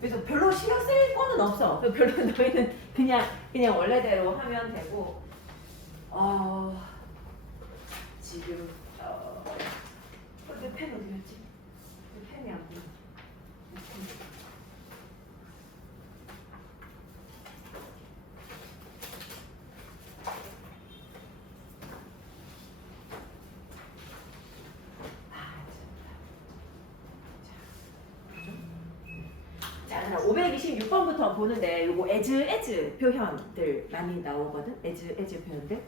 그래서 별로 신경 쓸 거는 없어. 별로 너희는 그냥 원래대로 하면 되고. 지금 내 펜 어디 갔지? 내 펜이 안 보여. 자, 526번부터 보는데 요거 as 표현들 많이 나오거든. as 표현들.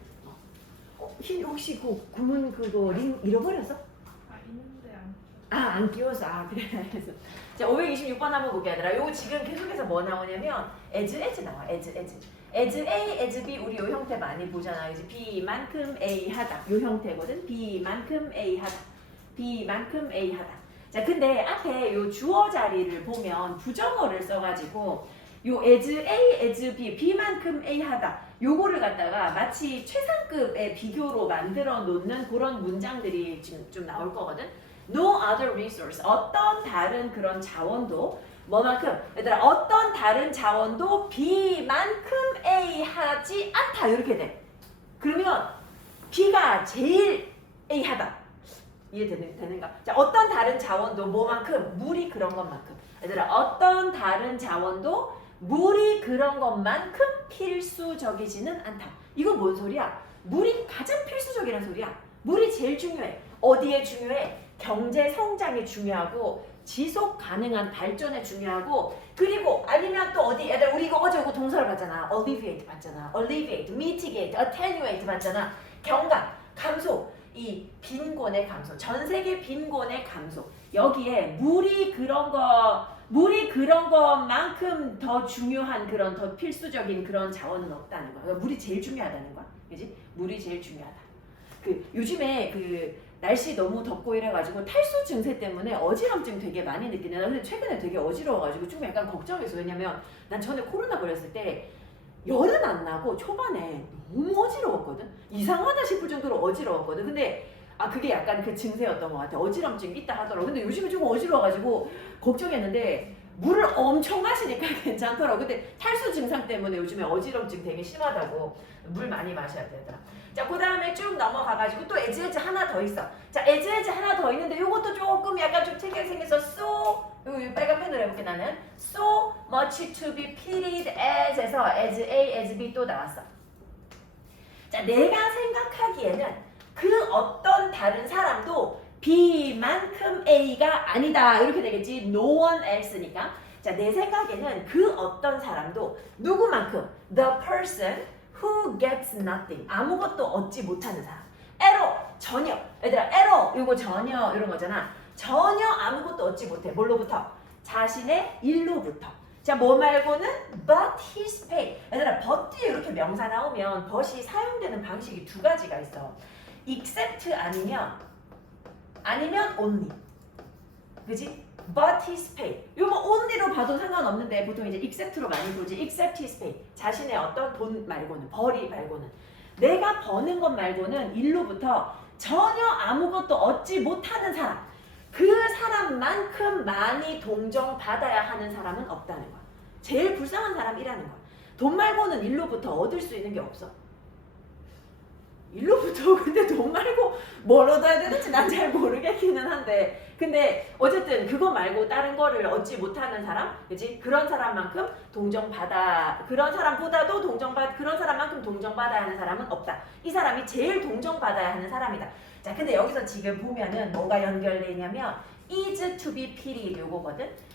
혹시 그 구문 그거 링 잃어버렸어? 있는데 안 끼워서. 그래 알겠어. 자, 526번 한번 볼게 얘들아. 요거 지금 계속해서 뭐 나오냐면 as 나와. as A, as B 우리 요 형태 많이 보잖아. 이제 B만큼 A 하다. 요 형태거든. B만큼 A 하다. B만큼 A 하다. 자, 근데 앞에 요 주어 자리를 보면 부정어를 써가지고 요 as A, as B, B만큼 A 하다. 요거를 갖다가 마치 최상급의 비교로 만들어 놓는 그런 문장들이 지금 좀 나올 거거든. No other resource. 어떤 다른 그런 자원도 뭐만큼 얘들아 어떤 다른 자원도 B만큼 A 하지 않다. 이렇게 돼. 그러면 B가 제일 A 하다. 이해되는가? 자, 어떤 다른 자원도 뭐만큼? 물이 그런 것만큼. 얘들아 어떤 다른 자원도 물이 그런 것만큼 필수적이지는 않다. 이건 뭔 소리야? 물이 가장 필수적이란 소리야. 물이 제일 중요해. 어디에 중요해? 경제 성장에 중요하고 지속 가능한 발전에 중요하고 그리고 아니면 또 어디 얘들 우리 이거 어제 이거 동사를 봤잖아. alleviate 봤잖아. alleviate, mitigate, attenuate 봤잖아. 경감, 감소. 이 빈곤의 감소, 전 세계 빈곤의 감소. 여기에 물이 그런 것만큼 더 중요한 그런 더 필수적인 그런 자원은 없다는 거야. 그러니까 물이 제일 중요하다는 거야. 그지? 물이 제일 중요하다. 요즘에 날씨 너무 덥고 이래가지고 탈수 증세 때문에 어지럼증 되게 많이 느끼네. 나 근데 최근에 되게 어지러워가지고 좀 약간 걱정했어. 왜냐면 난 전에 코로나 걸렸을 때 열은 안 나고 초반에 너무 어지러웠거든. 이상하다 싶을 정도로 어지러웠거든. 근데 그게 약간 그 증세였던 것 같아. 어지럼증 있다 하더라고. 근데 요즘에 좀 어지러워가지고 걱정했는데 물을 엄청 마시니까 괜찮더라고. 근데 탈수 증상 때문에 요즘에 어지럼증 되게 심하다고. 물 많이 마셔야 되더라. 자, 그 다음에 쭉 넘어가가지고 또 as 하나 더 있어. 자, as 하나 더 있는데 이것도 조금 약간 좀 특이하게 생겨서 so 이 빨간 펜으로 해볼게 나는. So much to be pitied as에서 as A, as B 또 나왔어. 자, 내가 생각하기에는 그 어떤 다른 사람도 B만큼 A가 아니다. 이렇게 되겠지. No one else니까. 자, 내 생각에는 그 어떤 사람도 누구만큼? The person who gets nothing. 아무것도 얻지 못하는 사람. 에러, 전혀. 얘들아, 에러, 이거 전혀 이런 거잖아. 전혀 아무것도 얻지 못해. 뭘로부터? 자신의 일로부터. 자, 뭐 말고는 but his pay. 얘들아, but 뒤에 이렇게 명사 나오면 but이 사용되는 방식이 두 가지가 있어. except 아니면 only. 그지? but his pay. 이거 뭐 only로 봐도 상관없는데 보통 이제 except로 많이 보지. except his pay. 자신의 어떤 돈 말고는, 벌이 말고는. 내가 버는 것 말고는 일로부터 전혀 아무것도 얻지 못하는 사람. 그 사람만큼 많이 동정받아야 하는 사람은 없다는 거야. 제일 불쌍한 사람이라는 거야. 돈 말고는 일로부터 얻을 수 있는 게 없어. 일로부터 근데 돈 말고 뭘 얻어야 되는지 난 잘 모르겠기는 한데 근데 어쨌든 그거 말고 다른 거를 얻지 못하는 사람, 그지? 그런 사람만큼 그런 사람보다도 그런 사람만큼 동정받아야 하는 사람은 없다. 이 사람이 제일 동정받아야 하는 사람이다. 자, 근데 여기서 지금 보면은 뭐가 연결되냐면 is to be pitied 요거거든.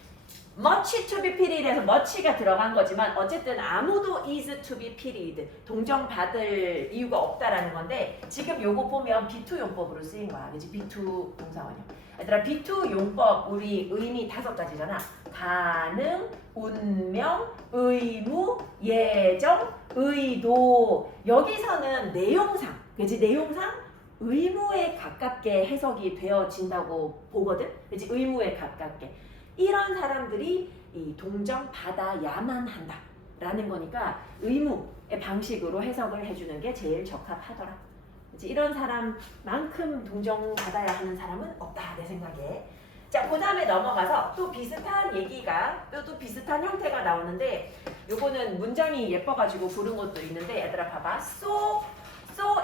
much to be pitied에서 much가 들어간 거지만 어쨌든 아무도 is to be pitied 동정받을 이유가 없다라는 건데 지금 요거 보면 B2 용법으로 쓰인 거야. 그치? B2 동사원형. 얘들아 B2 용법 우리 의미 5가지잖아. 가능, 운명, 의무, 예정, 의도. 여기서는 내용상, 그치? 내용상 의무에 가깝게 해석이 되어진다고 보거든. 그치? 의무에 가깝게. 이런 사람들이 이 동정받아야만 한다라는 거니까 의무의 방식으로 해석을 해주는 게 제일 적합하더라. 그치? 이런 사람만큼 동정받아야 하는 사람은 없다 내 생각에. 자, 그 다음에 넘어가서 또 비슷한 얘기가 또 비슷한 형태가 나오는데 요거는 문장이 예뻐가지고 부른 것도 있는데 얘들아 봐봐. so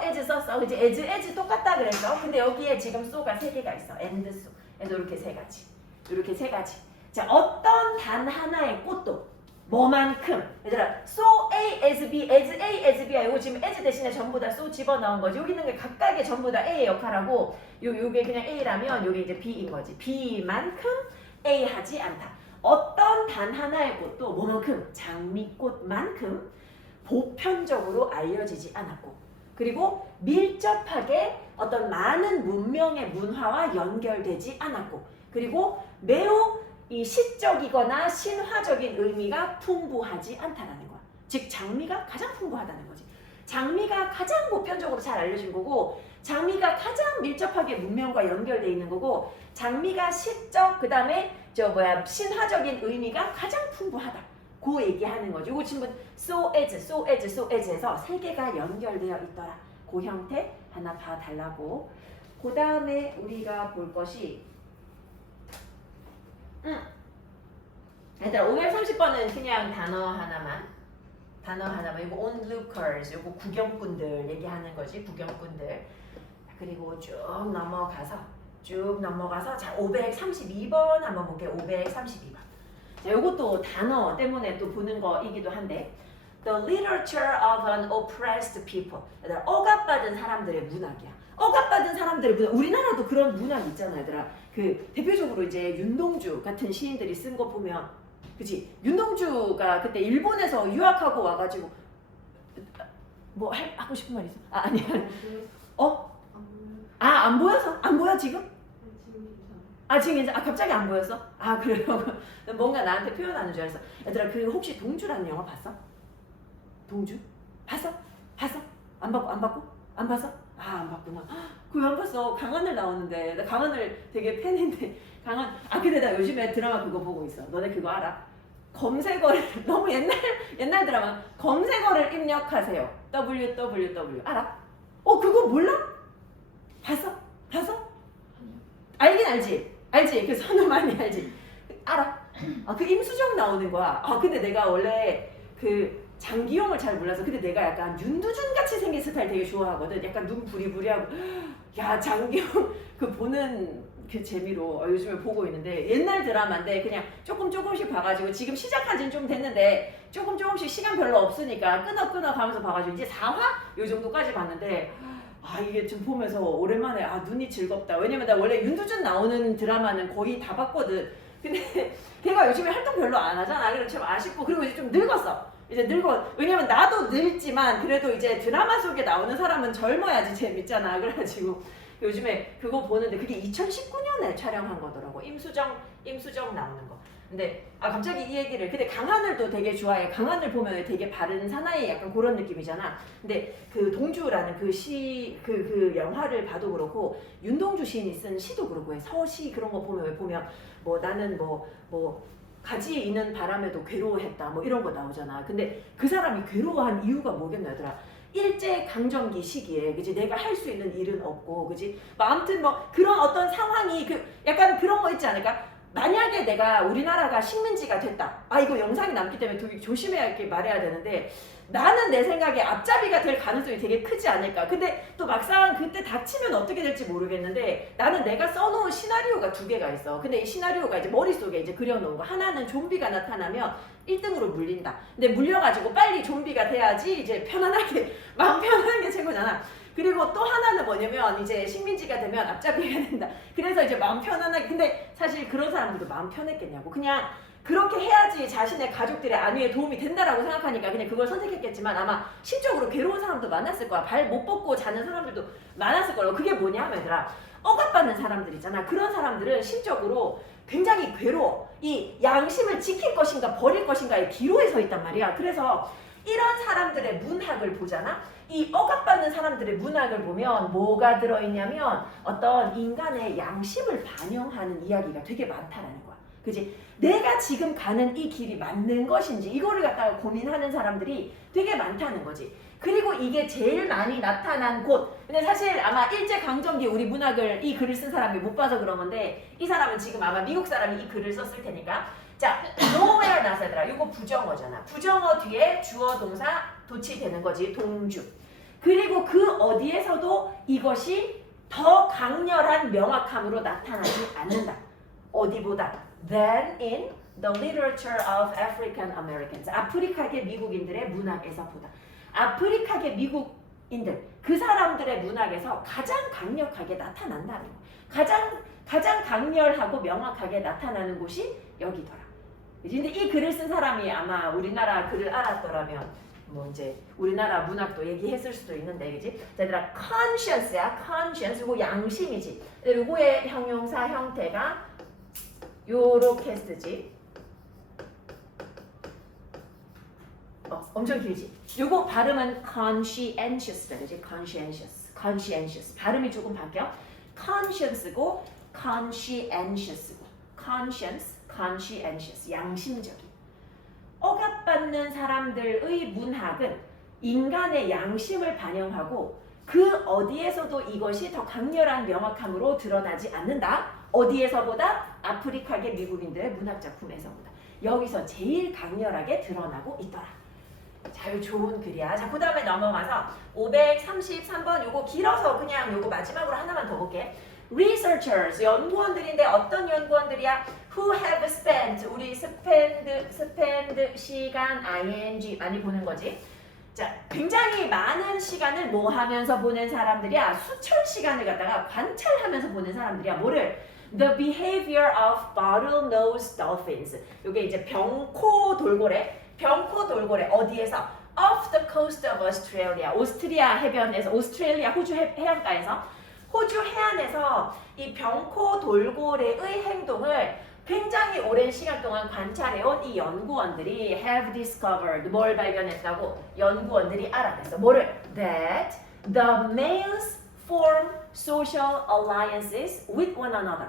as 썼어. 그치? as 똑같다 그랬어. 근데 여기에 지금 so가 3개가 있어. and so. 그래서 이렇게 3가지. 이렇게 3가지. 자, 어떤 단 하나의 꽃도 뭐만큼 얘들아 so A as B as A as B야. 이거 지금 as 대신에 전부 다 so 집어넣은 거지. 여기 있는 게 각각의 전부 다 A의 역할하고 요게 그냥 A라면 요게 이제 B인 거지. B만큼 A 하지 않다. 어떤 단 하나의 꽃도 뭐만큼 장미꽃만큼 보편적으로 알려지지 않았고 그리고 밀접하게 어떤 많은 문명의 문화와 연결되지 않았고 그리고 매우 이 시적이거나 신화적인 의미가 풍부하지 않다라는 거야. 즉 장미가 가장 풍부하다는 거지. 장미가 가장 보편적으로 잘 알려진 거고 장미가 가장 밀접하게 문명과 연결되어 있는 거고 장미가 시적 그다음에 신화적인 의미가 가장 풍부하다. 그 얘기하는 거죠. 이거 지금 so as에서 3개가 연결되어 있더라. 그 형태 하나 봐달라고. 그 다음에 우리가 볼 것이 얘들아 530번은 그냥 단어 하나만 이거 onlookers 이거 구경꾼들 얘기하는 거지. 구경꾼들. 그리고 쭉 넘어가서 자 532번 한번 볼게요. 532번. 자, 이것도 단어 때문에 또 보는 거이기도 한데 The literature of an oppressed people. 얘들아, 억압받은 사람들의 문학이야. 억압받은 사람들의 문학. 우리나라도 그런 문학 있잖아, 얘들아. 그 대표적으로 이제 윤동주 같은 시인들이 쓴 거 보면, 그치? 윤동주가 그때 일본에서 유학하고 와가지고 뭐 하고 싶은 말 있어? 아니야. 안 보여서? 안 보여 지금? 지금 괜찮아. 갑자기 안 보였어? 그래요? 뭔가 나한테 표현하는 줄 알았어. 얘들아, 그 혹시 동주라는 영화 봤어? 동주? 봤어? 안 봤고? 안 봤어? 안 봤구나. 그거 안 봤어. 강하늘 나오는데. 나 강하늘 되게 팬인데. 근데 나 요즘에 드라마 그거 보고 있어. 너네 그거 알아? 검색어를, 너무 옛날 드라마. 검색어를 입력하세요. www. 알아? 그거 몰라? 봤어? 알긴 알지? 그 선우 많이 알지? 알아? 그 임수정 나오는 거야. 근데 내가 원래 그 장기용을 잘 몰라서 근데 내가 약간 윤두준 같이 생긴 스타일 되게 좋아하거든. 약간 눈 부리부리하고 야 장기용 그 보는 그 재미로 요즘에 보고 있는데 옛날 드라마인데 그냥 조금씩 봐가지고 지금 시작한 지는 좀 됐는데 조금씩 시간 별로 없으니까 끊어 가면서 봐가지고 이제 4화? 요 정도까지 봤는데 이게 좀 보면서 오랜만에 눈이 즐겁다. 왜냐면 나 원래 윤두준 나오는 드라마는 거의 다 봤거든. 근데 걔가 요즘에 활동 별로 안 하잖아. 그래서 참 아쉽고 그리고 이제 좀 늙었어. 왜냐면 나도 늙지만 그래도 이제 드라마 속에 나오는 사람은 젊어야지 재밌잖아. 그래가지고 요즘에 그거 보는데 그게 2019년에 촬영한 거더라고. 임수정 나오는 거. 근데 갑자기 이 얘기를 근데 강하늘도 되게 좋아해. 강하늘 보면 되게 바른 사나이 약간 그런 느낌이잖아. 근데 그 동주라는 그 영화를 봐도 그렇고 윤동주 시인이 쓴 시도 그렇고 해. 서시 그런 거 보면 뭐 나는 뭐 가지에 있는 바람에도 괴로워했다 뭐 이런 거 나오잖아. 근데 그 사람이 괴로워한 이유가 뭐겠나 얘들아. 일제 강점기 시기에 그지 내가 할 수 있는 일은 없고 그지 아무튼 뭐 그런 어떤 상황이 약간 그런 거 있지 않을까? 만약에 내가 우리나라가 식민지가 됐다. 이거 영상이 남기 때문에 되게 조심해야 말해야 되는데 나는 내 생각에 앞잡이가 될 가능성이 되게 크지 않을까. 근데 또 막상 그때 닥치면 어떻게 될지 모르겠는데 나는 내가 써놓은 시나리오가 2개가 있어. 근데 이 시나리오가 이제 머릿속에 이제 그려놓은 거. 하나는 좀비가 나타나면 1등으로 물린다. 근데 물려가지고 빨리 좀비가 돼야지 이제 마음 편하게 최고잖아. 그리고 또 하나는 뭐냐면 이제 식민지가 되면 앞잡이가 된다. 그래서 이제 마음 편안하게. 근데 사실 그런 사람들도 마음 편했겠냐고. 그냥 그렇게 해야지 자신의 가족들의 안위에 도움이 된다라고 생각하니까 그냥 그걸 선택했겠지만 아마 심적으로 괴로운 사람도 많았을 거야. 발 못 뻗고 자는 사람들도 많았을 거라고. 그게 뭐냐 하면 얘들아 억압받는 사람들 있잖아. 그런 사람들은 심적으로 굉장히 괴로워. 이 양심을 지킬 것인가 버릴 것인가의 기로에 서 있단 말이야. 그래서 이런 사람들의 문학을 보잖아. 이 억압받는 사람들의 문학을 보면 뭐가 들어있냐면 어떤 인간의 양심을 반영하는 이야기가 되게 많다라는 거야. 그지? 내가 지금 가는 이 길이 맞는 것인지 이거를 갖다가 고민하는 사람들이 되게 많다는 거지. 그리고 이게 제일 많이 나타난 곳. 근데 사실 아마 일제강점기 우리 문학을 이 글을 쓴 사람이 못 봐서 그런 건데 이 사람은 지금 아마 미국 사람이 이 글을 썼을 테니까 자, nowhere 나사더라. 이거 부정어잖아. 부정어 뒤에 주어 동사 도치되는 거지. 동주. 그리고 그 어디에서도 이것이 더 강렬한 명확함으로 나타나지 않는다. 어디보다? Than in the literature of African Americans. 아프리카계 미국인들의 문학에서 보다. 아프리카계 미국인들, 그 사람들의 문학에서 가장 강력하게 나타난다는 거. 가장 강렬하고 명확하게 나타나는 곳이 여기더라. 근데 이 글을 쓴 사람이 아마 우리나라 글을 알았더라면 뭐 이제 우리나라 문학도 얘기했을 수도 있는데, 그지? 자, 얘들아, conscience야. conscience. 이거 양심이지. 요거의 형용사 형태가 요렇게 쓰지. 엄청 길지? 요거 발음은 conscientious다. 그지? conscientious. 발음이 조금 바뀌어. conscience고 conscientious고. conscientious. 양심적인. 억압받는 사람들의 문학은 인간의 양심을 반영하고 그 어디에서도 이것이 더 강렬한 명확함으로 드러나지 않는다. 어디에서보다? 아프리카계 미국인들의 문학 작품에서보다. 여기서 제일 강렬하게 드러나고 있더라. 자, 이 좋은 글이야. 자, 그 다음에 넘어가서 533번 요거 길어서 그냥 요거 마지막으로 하나만 더 볼게. Researchers, 연구원들인데 어떤 연구원들이야? Who have spent, 우리 spend 시간 ing 많이 보는 거지. 자, 굉장히 많은 시간을 뭐 하면서 보낸 사람들이야? 수천 시간을 갖다가 관찰하면서 보낸 사람들이야. 뭐를? The behavior of bottlenose dolphins. 요게 이제 병코 돌고래 어디에서? Off the coast of Australia. 오스트리아 해변에서, 오스트레일리아 호주 해안가에서, 호주 해안에서 이 병코 돌고래의 행동을 굉장히 오랜 시간 동안 관찰해온 이 연구원들이 have discovered, 뭘 발견했다고? 연구원들이 알아냈어. 뭐를? That the males form social alliances with one another.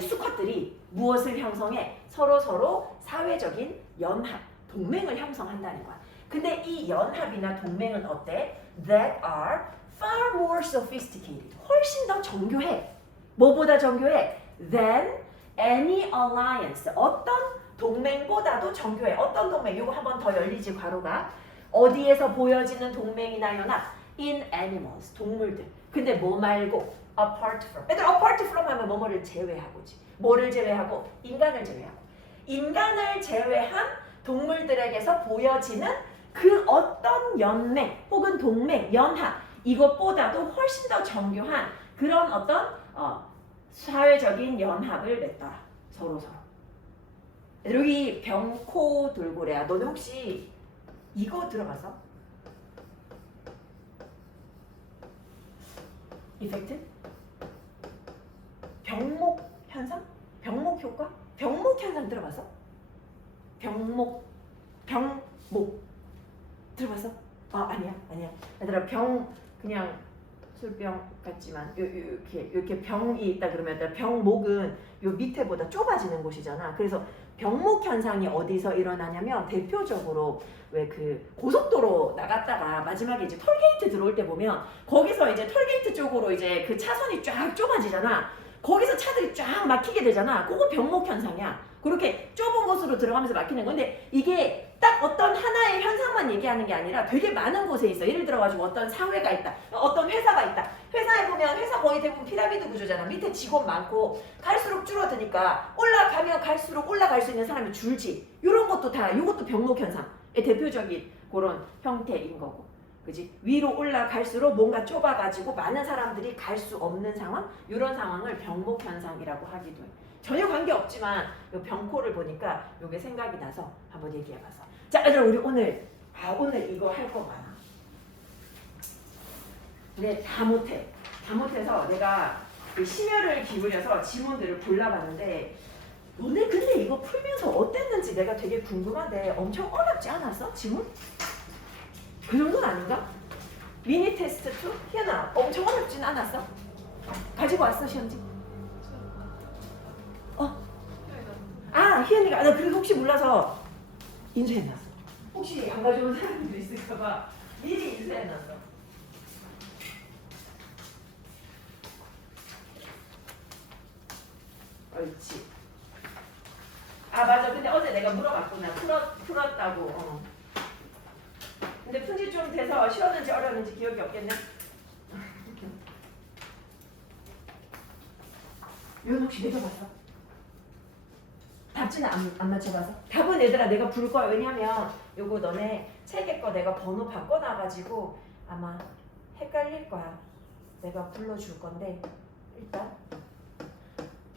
수컷들이 무엇을 형성해? 서로 사회적인 연합, 동맹을 형성한다는 거야. 근데 이 연합이나 동맹은 어때? That are far more sophisticated. 훨씬 더 정교해. 뭐보다 정교해? Than any alliance. 어떤 동맹보다도 정교해. 어떤 동맹? 이거 한 번 더 열리지 괄호가. 어디에서 보여지는 동맹이나 연합? In animals. 동물들. 근데 뭐 말고? Apart from. 얘들 apart from 하면 뭐를 제외하고지. 뭐를 제외하고? 인간을 제외하고. 인간을 제외한 동물들에게서 보여지는 그 어떤 연맹 혹은 동맹, 연합 이것보다도 훨씬 더 정교한 그런 어떤 사회적인 연합을 맺더라. 서로. 여기 병코 돌고래야. 너네 혹시 이거 들어봤어? 이펙트? 병목 현상? 병목 효과? 병목 현상 들어봤어? 병목 들어봤어? 아니야. 얘들아, 그냥 술병 같지만 이렇게 병이 있다 그러면 병목은 요 밑에보다 좁아지는 곳이잖아. 그래서 병목 현상이 어디서 일어나냐면 대표적으로 왜 그 고속도로 나갔다가 마지막에 이제 톨게이트 들어올 때 보면 거기서 이제 톨게이트 쪽으로 이제 그 차선이 쫙 좁아지잖아. 거기서 차들이 쫙 막히게 되잖아. 그거 병목 현상이야. 그렇게 좁은 곳으로 들어가면서 막히는 건데 이게 딱 어떤 하나의 현상만 얘기하는 게 아니라 되게 많은 곳에 있어. 예를 들어가지고 어떤 사회가 있다. 어떤 회사가 있다. 회사에 보면 회사 거의 대부분 피라미드 구조잖아. 밑에 직원 많고 갈수록 줄어드니까 올라가면 갈수록 올라갈 수 있는 사람이 줄지. 이런 것도 다 이것도 병목 현상의 대표적인 그런 형태인 거고. 그지? 위로 올라갈수록 뭔가 좁아가지고 많은 사람들이 갈 수 없는 상황? 이런 상황을 병목 현상이라고 하기도 해. 전혀 관계없지만 이 병코를 보니까 이게 생각이 나서 한번 얘기해봤어. 자, 얘들아, 우리 오늘 이거 할 거 많아. 근데 다 못해서 내가 심혈을 기울여서 지문들을 골라봤는데 너네 근데 이거 풀면서 어땠는지 내가 되게 궁금한데 엄청 어렵지 않았어? 지문? 그 정도는 아닌가? 미니 테스트 2? 희연아, 엄청 어렵진 않았어? 가지고 왔어, 시험지? 희연이가 나 그래서 혹시 몰라서 인수해놨어. 혹시 안 가져온 사람도 있을까봐 미리 인수해놨어. 옳지. 아 맞아. 근데 어제 내가 물어봤구나. 풀었다고. 근데 푼지 좀 돼서 쉬웠는지 어려웠는지 기억이 없겠네. 이건 혹시 내려봤어? 답지는 안 맞춰봐서? 답은 얘들아 내가 부를 거야. 왜냐면 요거 너네 책에 거 내가 번호 바꿔놔가지고 아마 헷갈릴 거야. 내가 불러줄 건데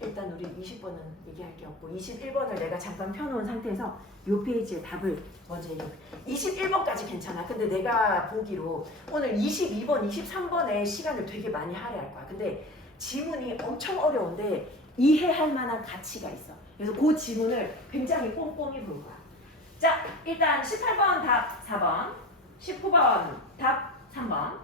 일단 우리 20번은 얘기할 게 없고 21번을 내가 잠깐 펴놓은 상태에서 요 페이지의 답을 먼저 얘기해. 21번까지 괜찮아. 근데 내가 보기로 오늘 22번, 23번에 시간을 되게 많이 할애할 거야. 근데 지문이 엄청 어려운데 이해할 만한 가치가 있어. 그래서 그 지문을 굉장히 꼼꼼히 볼 거야. 자, 일단 18번 답 4번, 19번 답 3번,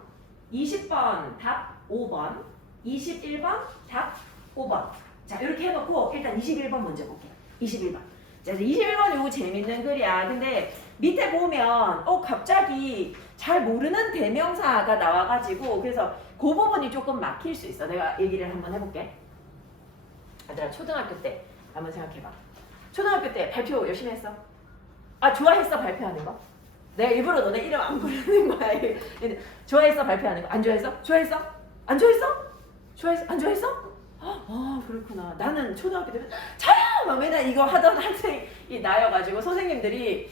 20번 답 5번, 21번 답 5번. 자, 이렇게 해놓고 일단 21번 먼저 볼게요. 21번. 자, 21번 이거 재밌는 글이야. 근데 밑에 보면 갑자기 잘 모르는 대명사가 나와가지고 그래서 그 부분이 조금 막힐 수 있어. 내가 얘기를 한번 해볼게. 얘들아 초등학교 때 한번 생각해봐. 초등학교 때 발표 열심히 했어? 아 좋아했어 발표하는 거? 내가 일부러 너네 이름 안 부르는 거야. 좋아했어 발표하는 거? 안 좋아했어? 좋아했어? 안 좋아했어? 좋아했어? 안 좋아했어? 아 그렇구나. 나는 초등학교 때 차야! 막 맨날 이거 하던 학생이 나여가지고 선생님들이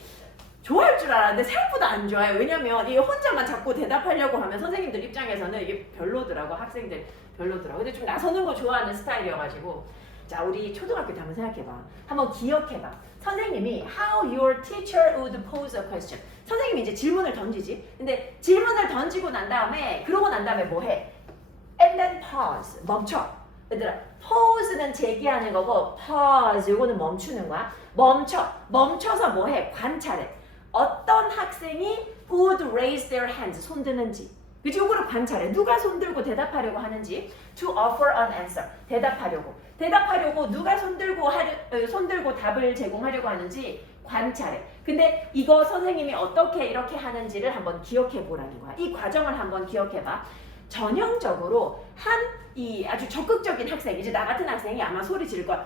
좋아할 줄 알았는데 생각보다 안 좋아요. 왜냐면 이게 혼자만 자꾸 대답하려고 하면 선생님들 입장에서는 이게 별로더라고. 학생들 별로더라고. 근데 좀 나서는 거 좋아하는 스타일이어가지고 자 우리 초등학교 때 한번 생각해봐. 한번 기억해봐. 선생님이 how your teacher would pose a question. 선생님이 이제 질문을 던지지. 근데 질문을 던지고 난 다음에 그러고 난 다음에 뭐 해? And then pause. 멈춰. 얘들아 pause는 제기하는 거고 pause 요거는 멈추는 거야. 멈춰서 뭐 해? 관찰해. 어떤 학생이 would raise their hands 손 드는지. 그치? 요거를 관찰해. 누가 손 들고 대답하려고 하는지. To offer an answer. 대답하려고 누가 손 들고 답을 제공하려고 하는지 관찰해. 근데 이거 선생님이 어떻게 이렇게 하는지를 한번 기억해 보라는 거야. 이 과정을 한번 기억해 봐. 전형적으로 이 아주 적극적인 학생, 이제 나 같은 학생이 아마 소리 지를 거야.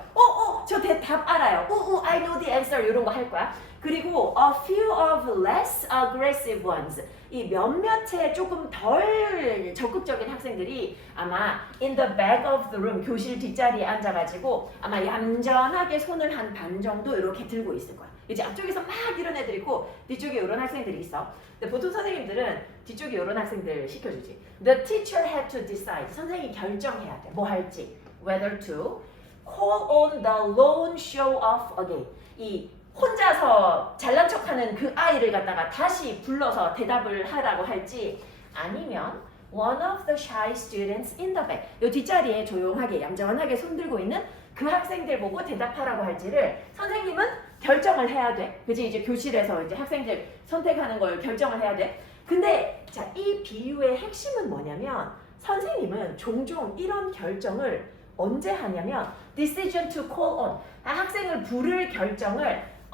저 답 알아요. I know the answer. 이런 거 할 거야. 그리고 a few of less aggressive ones. 이 몇몇의 조금 덜 적극적인 학생들이 아마 in the back of the room, 교실 뒷자리에 앉아가지고 아마 얌전하게 손을 한 반 정도 이렇게 들고 있을 거야. 이제 앞쪽에서 막 이런 애들 있고 뒤쪽에 이런 학생들이 있어. 근데 보통 선생님들은 뒤쪽에 이런 학생들 시켜주지. The teacher had to decide. 선생님이 결정해야 돼. 뭐 할지. Whether to call on the lone show off again. 이 혼자서 잘난 척하는 그 아이를 갖다가 다시 불러서 대답을 하라고 할지 아니면 one of the shy students in the back. 요 뒷자리에 조용하게 얌전하게 손 들고 있는 그 학생들 보고 대답하라고 할지를 선생님은 결정을 해야 돼. 그치? 이제 교실에서 이제 학생들 선택하는 걸 결정을 해야 돼. 근데 자, 이 비유의 핵심은 뭐냐면 선생님은 종종 이런 결정을 언제 하냐면 decision to call on. 학생을 부를 결정을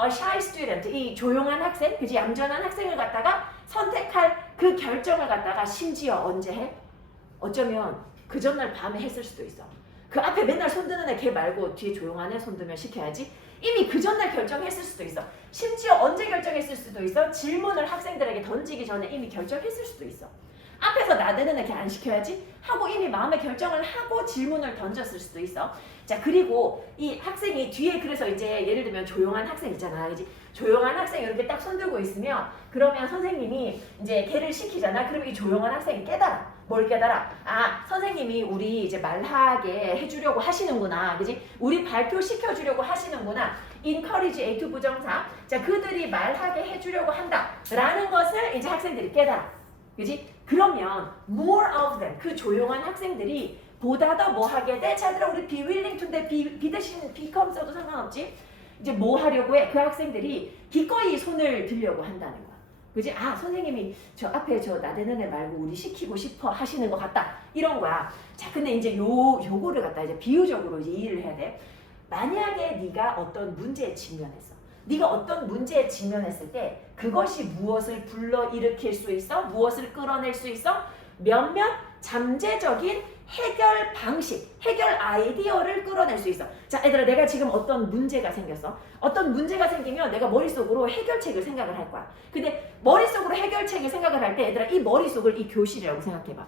a shy student, 이 조용한 학생, 그지? 얌전한 학생을 갖다가 선택할 그 결정을 갖다가 심지어 언제 해? 어쩌면 그 전날 밤에 했을 수도 있어. 그 앞에 맨날 손드는 애 걔 말고 뒤에 조용한 애 손들면 시켜야지. 이미 그 전날 결정했을 수도 있어. 심지어 언제 결정했을 수도 있어. 질문을 학생들에게 던지기 전에 이미 결정했을 수도 있어. 앞에서 나대는 애 걔 안 시켜야지 하고 이미 마음의 결정을 하고 질문을 던졌을 수도 있어. 자 그리고 이 학생이 뒤에 그래서 이제 예를 들면 조용한 학생 있잖아. 그지? 조용한 학생이 이렇게 딱 손들고 있으면 그러면 선생님이 이제 걔를 시키잖아. 그러면 이 조용한 학생이 깨달아. 뭘 깨달아? 아 선생님이 우리 이제 말하게 해주려고 하시는구나. 그지? 우리 발표시켜주려고 하시는구나. encourage A2 부정사. 자 그들이 말하게 해주려고 한다 라는 것을 이제 학생들이 깨달아. 그지? 그러면 more of them, 그 조용한 학생들이 보다 더 뭐 하게 돼? 자들아 우리 be willing to인데 be 대신 become 써도 상관없지? 이제 뭐 하려고 해? 그 학생들이 기꺼이 손을 들려고 한다는 거야. 그지? 아 선생님이 저 앞에 저 나대는 애 말고 우리 시키고 싶어 하시는 것 같다. 이런 거야. 자 근데 이제 요거를 갖다 이제 비유적으로 이제 이해를 해야 돼. 만약에 네가 어떤 문제에 직면했어. 네가 어떤 문제에 직면했을 때 그것이 무엇을 불러일으킬 수 있어? 무엇을 끌어낼 수 있어? 몇몇 잠재적인 해결 방식, 해결 아이디어를 끌어낼 수 있어. 자, 얘들아, 내가 지금 어떤 문제가 생겼어. 어떤 문제가 생기면 내가 머릿속으로 해결책을 생각을 할 거야. 근데 머릿속으로 해결책을 생각을 할 때 얘들아, 이 머릿속을 이 교실이라고 생각해봐.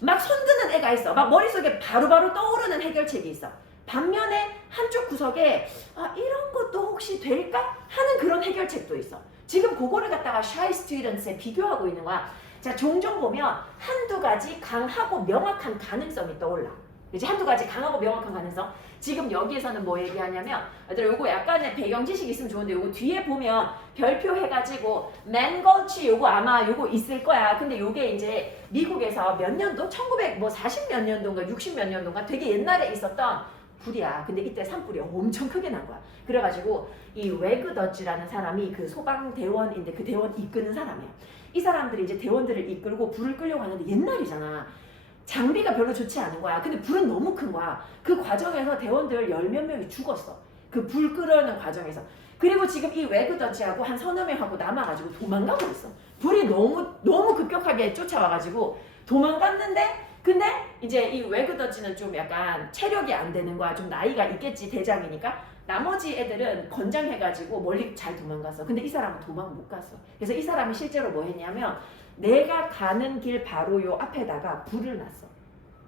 막 손드는 애가 있어. 막 머릿속에 바로바로 떠오르는 해결책이 있어. 반면에 한쪽 구석에 이런 것도 혹시 될까? 하는 그런 해결책도 있어. 지금 그거를 갖다가 shy students에 비교하고 있는 거야. 자, 종종 보면 한두 가지 강하고 명확한 가능성이 떠올라. 그치? 한두 가지 강하고 명확한 가능성. 지금 여기에서는 뭐 얘기하냐면, 얘들아, 요거 약간의 배경 지식이 있으면 좋은데, 요거 뒤에 보면 별표 해가지고, 맨걸치 요거 아마 요거 있을 거야. 근데 요게 이제 미국에서 몇 년도? 1940 몇 년도인가 60 몇 년도인가 되게 옛날에 있었던 불이야. 근데 이때 산불이 엄청 크게 난 거야. 그래가지고 이 웨그 더치라는 사람이 그 소방대원인데 그 대원 이끄는 사람이야. 이 사람들이 이제 대원들을 이끌고 불을 끌려고 하는데 옛날이잖아. 장비가 별로 좋지 않은 거야. 근데 불은 너무 큰 거야. 그 과정에서 대원들 10몇 명이 죽었어. 그 불 끄려는 과정에서. 그리고 지금 이 웨그 더치하고 한 서너 명하고 남아가지고 도망가고 있어. 불이 너무 급격하게 쫓아와가지고 도망갔는데, 근데 이제 이 웨그 더치는 좀 약간 체력이 안 되는 거야. 좀 나이가 있겠지, 대장이니까. 나머지 애들은 건장해가지고 멀리 잘 도망갔어. 근데 이 사람은 도망 못 갔어. 그래서 이 사람이 실제로 뭐 했냐면, 내가 가는 길 바로 요 앞에다가 불을 놨어.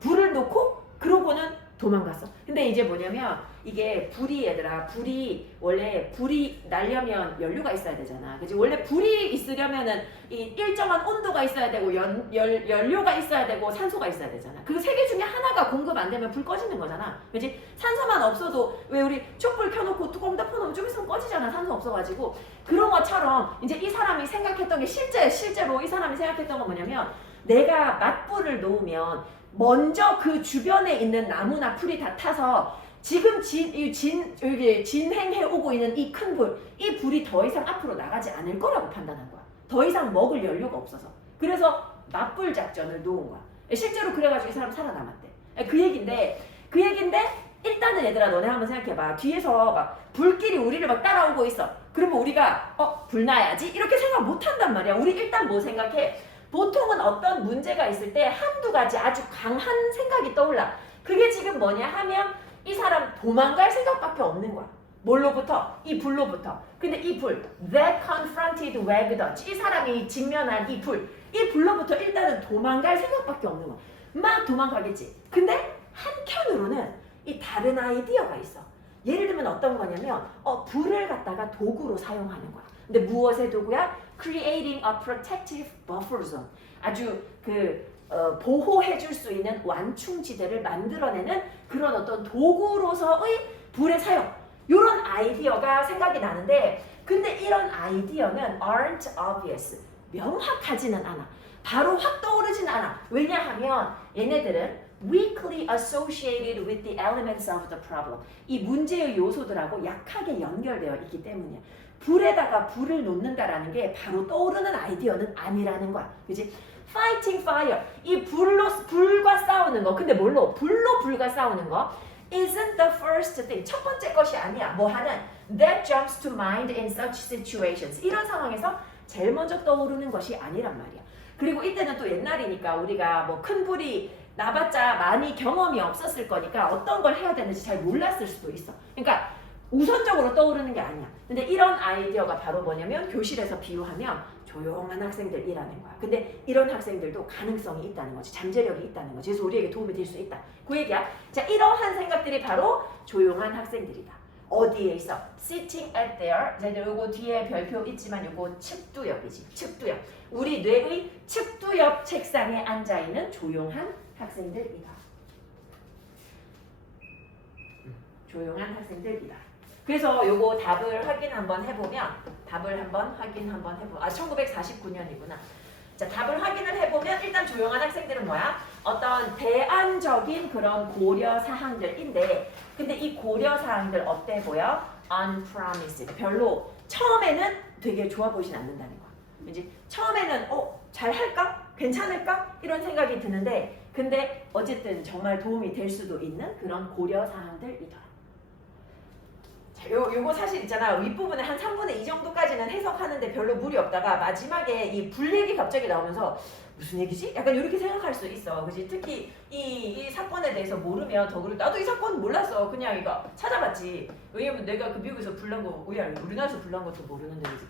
불을 놓고 그러고는 도망갔어. 근데 이제 뭐냐면 이게 불이 얘들아, 불이 원래 불이 나려면 연료가 있어야 되잖아. 그치? 원래 불이 있으려면은 이 일정한 온도가 있어야 되고 연료가 있어야 되고 산소가 있어야 되잖아. 그 세 개 중에 하나가 공급 안 되면 불 꺼지는 거잖아. 그치? 산소만 없어도 왜 우리 촛불 켜놓고 뚜껑 덮어놓으면 좀 있으면 꺼지잖아. 산소 없어가지고. 그런 것처럼 이제 이 사람이 생각했던 게 실제로 이 사람이 생각했던 건 뭐냐면, 내가 맞불을 놓으면 먼저 그 주변에 있는 나무나 풀이 다 타서 지금 진행해 오고 있는 이 큰 불, 이 불이 더 이상 앞으로 나가지 않을 거라고 판단한 거야. 더 이상 먹을 연료가 없어서. 그래서 맞불 작전을 놓은 거야. 실제로 그래가지고 이 사람 살아남았대. 그 얘긴데 일단은 얘들아, 너네 한번 생각해봐. 뒤에서 막 불길이 우리를 막 따라오고 있어. 그러면 우리가 불 나야지 이렇게 생각 못 한단 말이야. 우리 일단 뭐 생각해? 보통은 어떤 문제가 있을 때 한두 가지 아주 강한 생각이 떠올라. 그게 지금 뭐냐 하면 이 사람 도망갈 생각밖에 없는 거야. 뭘로부터? 이 불로부터. 근데 이 불, that confronted Wag Dutch, 이 사람이 직면한 이 불로부터 일단은 도망갈 생각밖에 없는 거야. 막 도망가겠지. 근데 한켠으로는 이 다른 아이디어가 있어. 예를 들면 어떤 거냐면 불을 갖다가 도구로 사용하는 거야. 근데 무엇의 도구야? Creating a protective buffer zone. 아주 보호해줄 수 있는 완충지대를 만들어내는 그런 어떤 도구로서의 불의 사용. 이런 아이디어가 생각이 나는데, 근데 이런 아이디어는 aren't obvious. 명확하지는 않아. 바로 확 떠오르진 않아. 왜냐하면 얘네들은 weakly associated with the elements of the problem. 이 문제의 요소들하고 약하게 연결되어 있기 때문이야. 불에다가 불을 놓는다라는 게 바로 떠오르는 아이디어는 아니라는 거야. 그치? Fighting fire. 이 불과 싸우는 거. 근데 뭘로? 불과 싸우는 거. Isn't the first thing. 첫 번째 것이 아니야. 뭐 하는? That jumps to mind in such situations. 이런 상황에서 제일 먼저 떠오르는 것이 아니란 말이야. 그리고 이때는 또 옛날이니까 우리가 뭐 큰 불이 나봤자 많이 경험이 없었을 거니까 어떤 걸 해야 되는지 잘 몰랐을 수도 있어. 그러니까 우선적으로 떠오르는 게 아니야. 근데 이런 아이디어가 바로 뭐냐면 교실에서 비유하면 조용한 학생들이라는 거야. 근데 이런 학생들도 가능성이 있다는 거지. 잠재력이 있다는 거지. 그래서 우리에게 도움이 될 수 있다. 그 얘기야. 자, 이러한 생각들이 바로 조용한 학생들이다. 어디에 있어? Sitting at their. 자, 요거 뒤에 별표 있지만 요거 측두 옆이지. 측두 옆. 우리 뇌의 측두 옆 책상에 앉아있는 조용한 학생들이다. 조용한 학생들이다. 그래서 요거 답을 확인 한번 해보면, 1949년이구나. 자, 답을 확인을 해보면 일단 조용한 학생들은 뭐야? 어떤 대안적인 그런 고려 사항들인데, 근데 이 고려 사항들 어때 보여? unpromising. 별로 처음에는 되게 좋아 보이진 않는다는 거야. 그지? 처음에는 잘 할까? 괜찮을까? 이런 생각이 드는데, 근데 어쨌든 정말 도움이 될 수도 있는 그런 고려 사항들이더라. 자, 요거 사실 있잖아. 윗부분에 한 3분의 2 정도까지는 해석하는데 별로 무리 없다가 마지막에 이 불얘기 갑자기 나오면서 무슨 얘기지? 약간 이렇게 생각할 수 있어. 그지? 특히 이 사건에 대해서 모르면 더 그렇고 나도 이 사건 몰랐어. 그냥 이거 찾아봤지. 왜냐면 내가 그 미국에서 불난 거 우리나라에서 불난 것도 모르는데 그지?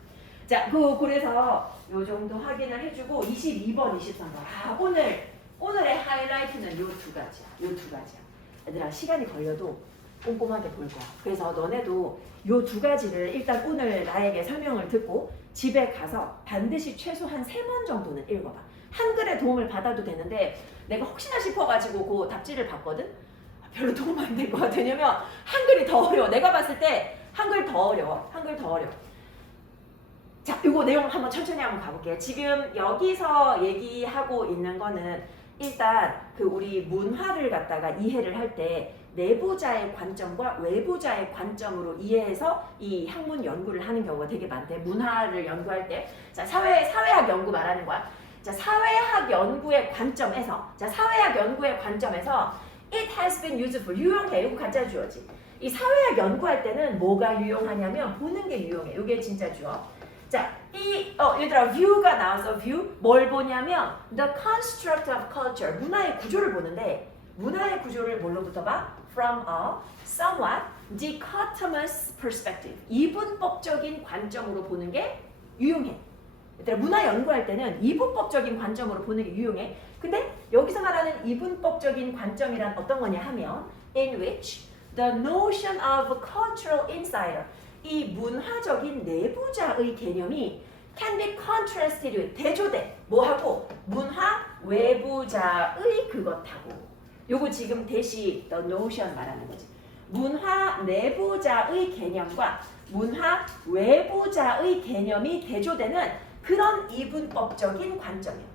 자, 그래서 요 정도 확인을 해주고 22번, 23번. 오늘의 하이라이트는 요 두 가지야. 요 두 가지야. 얘들아 시간이 걸려도 꼼꼼하게 볼 거야. 그래서 너네도 요 두 가지를 일단 오늘 나에게 설명을 듣고 집에 가서 반드시 최소한 3번 정도는 읽어봐. 한글에 도움을 받아도 되는데 내가 혹시나 싶어가지고 그 답지를 봤거든? 별로 도움 안 될 것 같아. 왜냐면 한글이 더 어려워. 내가 봤을 때 한글 더 어려워. 자, 요거 내용 한번 천천히 한번 가볼게요. 지금 여기서 얘기하고 있는 거는 일단 그 우리 문화를 갖다가 이해를 할 때 내부자의 관점과 외부자의 관점으로 이해해서 이 학문 연구를 하는 경우가 되게 많대. 문화를 연구할 때. 자, 사회학 연구 말하는 거야. 자, 사회학 연구의 관점에서 it has been useful. 유용해. 이거 가짜 주어지. 이 사회학 연구할 때는 뭐가 유용하냐면 보는 게 유용해. 이게 진짜 주어. 자, 얘들아 view가 나와서 view 뭘 보냐면 the construct of culture 문화의 구조를 보는데 문화의 구조를 뭘로부터 봐? From a somewhat dichotomous perspective 이분법적인 관점으로 보는 게 유용해. 얘들아 문화 연구할 때는 이분법적인 관점으로 보는 게 유용해. 근데 여기서 말하는 이분법적인 관점이란 어떤 거냐 하면 in which the notion of cultural insider 이 문화적인 내부자의 개념이 can be contrasted 대조돼 뭐하고 문화 외부자의 그것하고 요거 지금 대시 the notion 말하는 거지. 문화 내부자의 개념과 문화 외부자의 개념이 대조되는 그런 이분법적인 관점이야.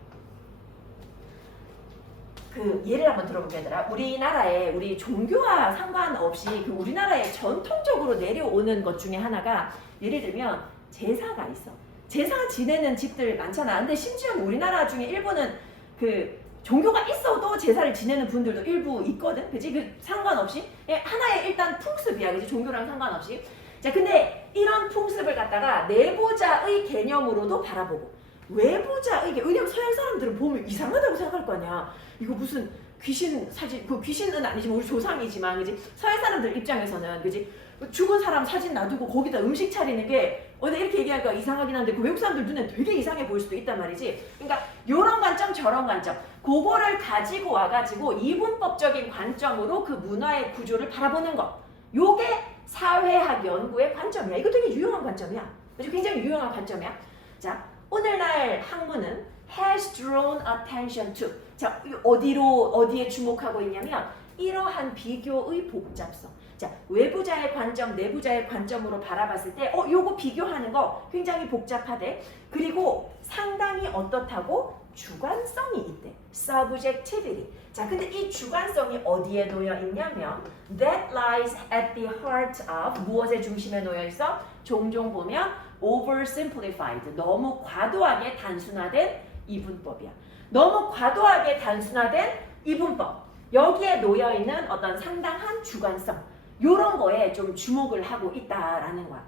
그 예를 한번 들어보게 얘들아. 우리나라에 우리 종교와 상관없이 그 우리나라에 전통적으로 내려오는 것 중에 하나가 예를 들면 제사가 있어. 제사 지내는 집들 많잖아. 근데 심지어 우리나라 중에 일부는 그 종교가 있어도 제사를 지내는 분들도 일부 있거든. 그치? 그 상관없이 하나의 일단 풍습이야. 그치? 종교랑 상관없이. 자, 근데 이런 풍습을 갖다가 내부자의 개념으로도 바라보고 외부자의 개념. 왜냐면 서양 사람들은 보면 이상하다고 생각할 거 아니야. 이거 무슨 귀신 사진, 그 귀신은 아니지만 우리 조상이지만, 그지? 서양 사람들 입장에서는, 그지? 죽은 사람 사진 놔두고 거기다 음식 차리는 게, 이렇게 얘기하기가 이상하긴 한데, 그 외국 사람들 눈에 되게 이상해 보일 수도 있단 말이지. 그러니까, 요런 관점, 저런 관점, 그거를 가지고 와가지고 이분법적인 관점으로 그 문화의 구조를 바라보는 것. 요게 사회학 연구의 관점이야. 이거 되게 유용한 관점이야. 굉장히 유용한 관점이야. 자, 오늘날 학문은 has drawn attention to. 자, 어디에 주목하고 있냐면 이러한 비교의 복잡성. 자, 외부자의 관점, 내부자의 관점으로 바라봤을 때 요거 비교하는 거 굉장히 복잡하대. 그리고 상당히 어떻다고? 주관성이 있대. subjectivity. 자, 근데 이 주관성이 어디에 놓여 있냐면 that lies at the heart of 무엇의 중심에 놓여 있어? 종종 보면 oversimplified. 너무 과도하게 단순화된 이분법이야. 너무 과도하게 단순화된 이분법. 여기에 놓여있는 어떤 상당한 주관성. 요런 거에 좀 주목을 하고 있다라는 거야.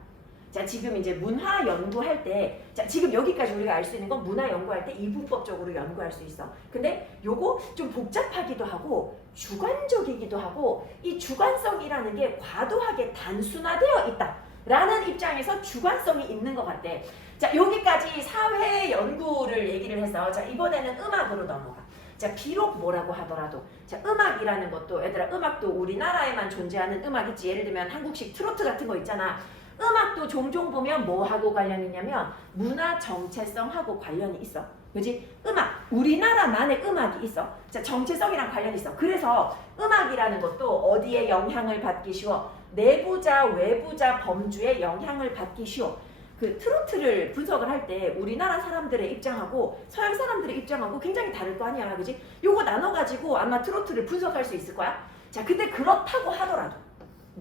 자, 지금 이제 문화 연구할 때, 자, 지금 여기까지 우리가 알 수 있는 건 문화 연구할 때 이분법적으로 연구할 수 있어. 근데 요거 좀 복잡하기도 하고 주관적이기도 하고 이 주관성이라는 게 과도하게 단순화되어 있다. 라는 입장에서 주관성이 있는 것 같대. 자, 여기까지 사회 연구를 얘기를 해서 자, 이번에는 음악으로 넘어가. 자, 비록 뭐라고 하더라도 자, 음악이라는 것도 얘들아 음악도 우리나라에만 존재하는 음악이지. 예를 들면 한국식 트로트 같은 거 있잖아. 음악도 종종 보면 뭐하고 관련이 있냐면 문화 정체성하고 관련이 있어. 그지? 음악, 우리나라만의 음악이 있어. 자, 정체성이랑 관련이 있어. 그래서 음악이라는 것도 어디에 영향을 받기 쉬워? 내부자, 외부자, 범주에 영향을 받기 쉬워. 그 트로트를 분석을 할 때 우리나라 사람들의 입장하고 서양 사람들의 입장하고 굉장히 다를 거 아니야. 그지? 요거 나눠가지고 아마 트로트를 분석할 수 있을 거야. 자, 근데 그렇다고 하더라도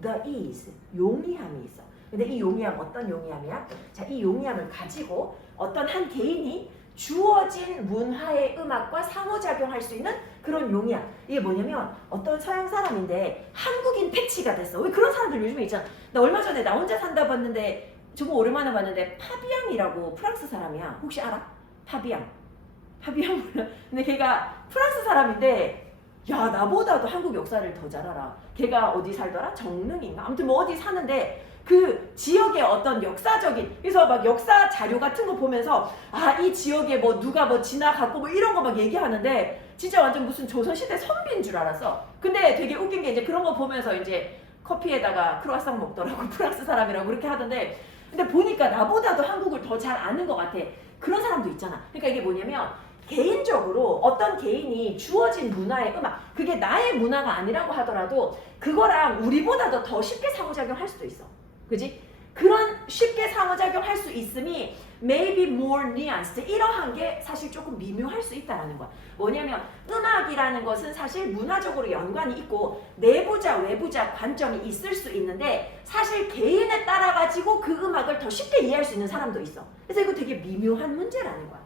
the is, 용이함이 있어. 근데 이 용이함 어떤 용이함이야? 자, 이 용이함을 가지고 어떤 한 개인이 주어진 문화의 음악과 상호작용할 수 있는 그런 용이야. 이게 뭐냐면 어떤 서양 사람인데 한국인 패치가 됐어. 왜 그런 사람들 요즘에 있잖아. 나 얼마 전에 나 혼자 산다 봤는데 정말 오랜만에 봤는데 파비앙이라고 프랑스 사람이야. 혹시 알아? 파비앙 몰라? 근데 걔가 프랑스 사람인데 야 나보다도 한국 역사를 더 잘 알아. 걔가 어디 살더라? 정릉인가? 아무튼 뭐 어디 사는데 그 지역의 어떤 역사적인 그래서 막 역사 자료 같은 거 보면서 아 이 지역에 뭐 누가 뭐 지나갔고 뭐 이런 거 막 얘기하는데 진짜 완전 무슨 조선시대 선비인 줄 알았어. 근데 되게 웃긴 게 이제 그런 거 보면서 이제 커피에다가 크루아상 먹더라고. 프랑스 사람이라고 그렇게 하던데 근데 보니까 나보다도 한국을 더 잘 아는 것 같아. 그런 사람도 있잖아. 그러니까 이게 뭐냐면 개인적으로 어떤 개인이 주어진 문화의 음악 그게 나의 문화가 아니라고 하더라도 그거랑 우리보다도 더 쉽게 상호작용할 수도 있어. 그지? 그런 쉽게 상호작용할 수 있음이 maybe more nuanced 이러한 게 사실 조금 미묘할 수 있다는 거야. 뭐냐면 음악이라는 것은 사실 문화적으로 연관이 있고 내부자 외부자 관점이 있을 수 있는데 사실 개인에 따라 가지고 그 음악을 더 쉽게 이해할 수 있는 사람도 있어. 그래서 이거 되게 미묘한 문제라는 거야.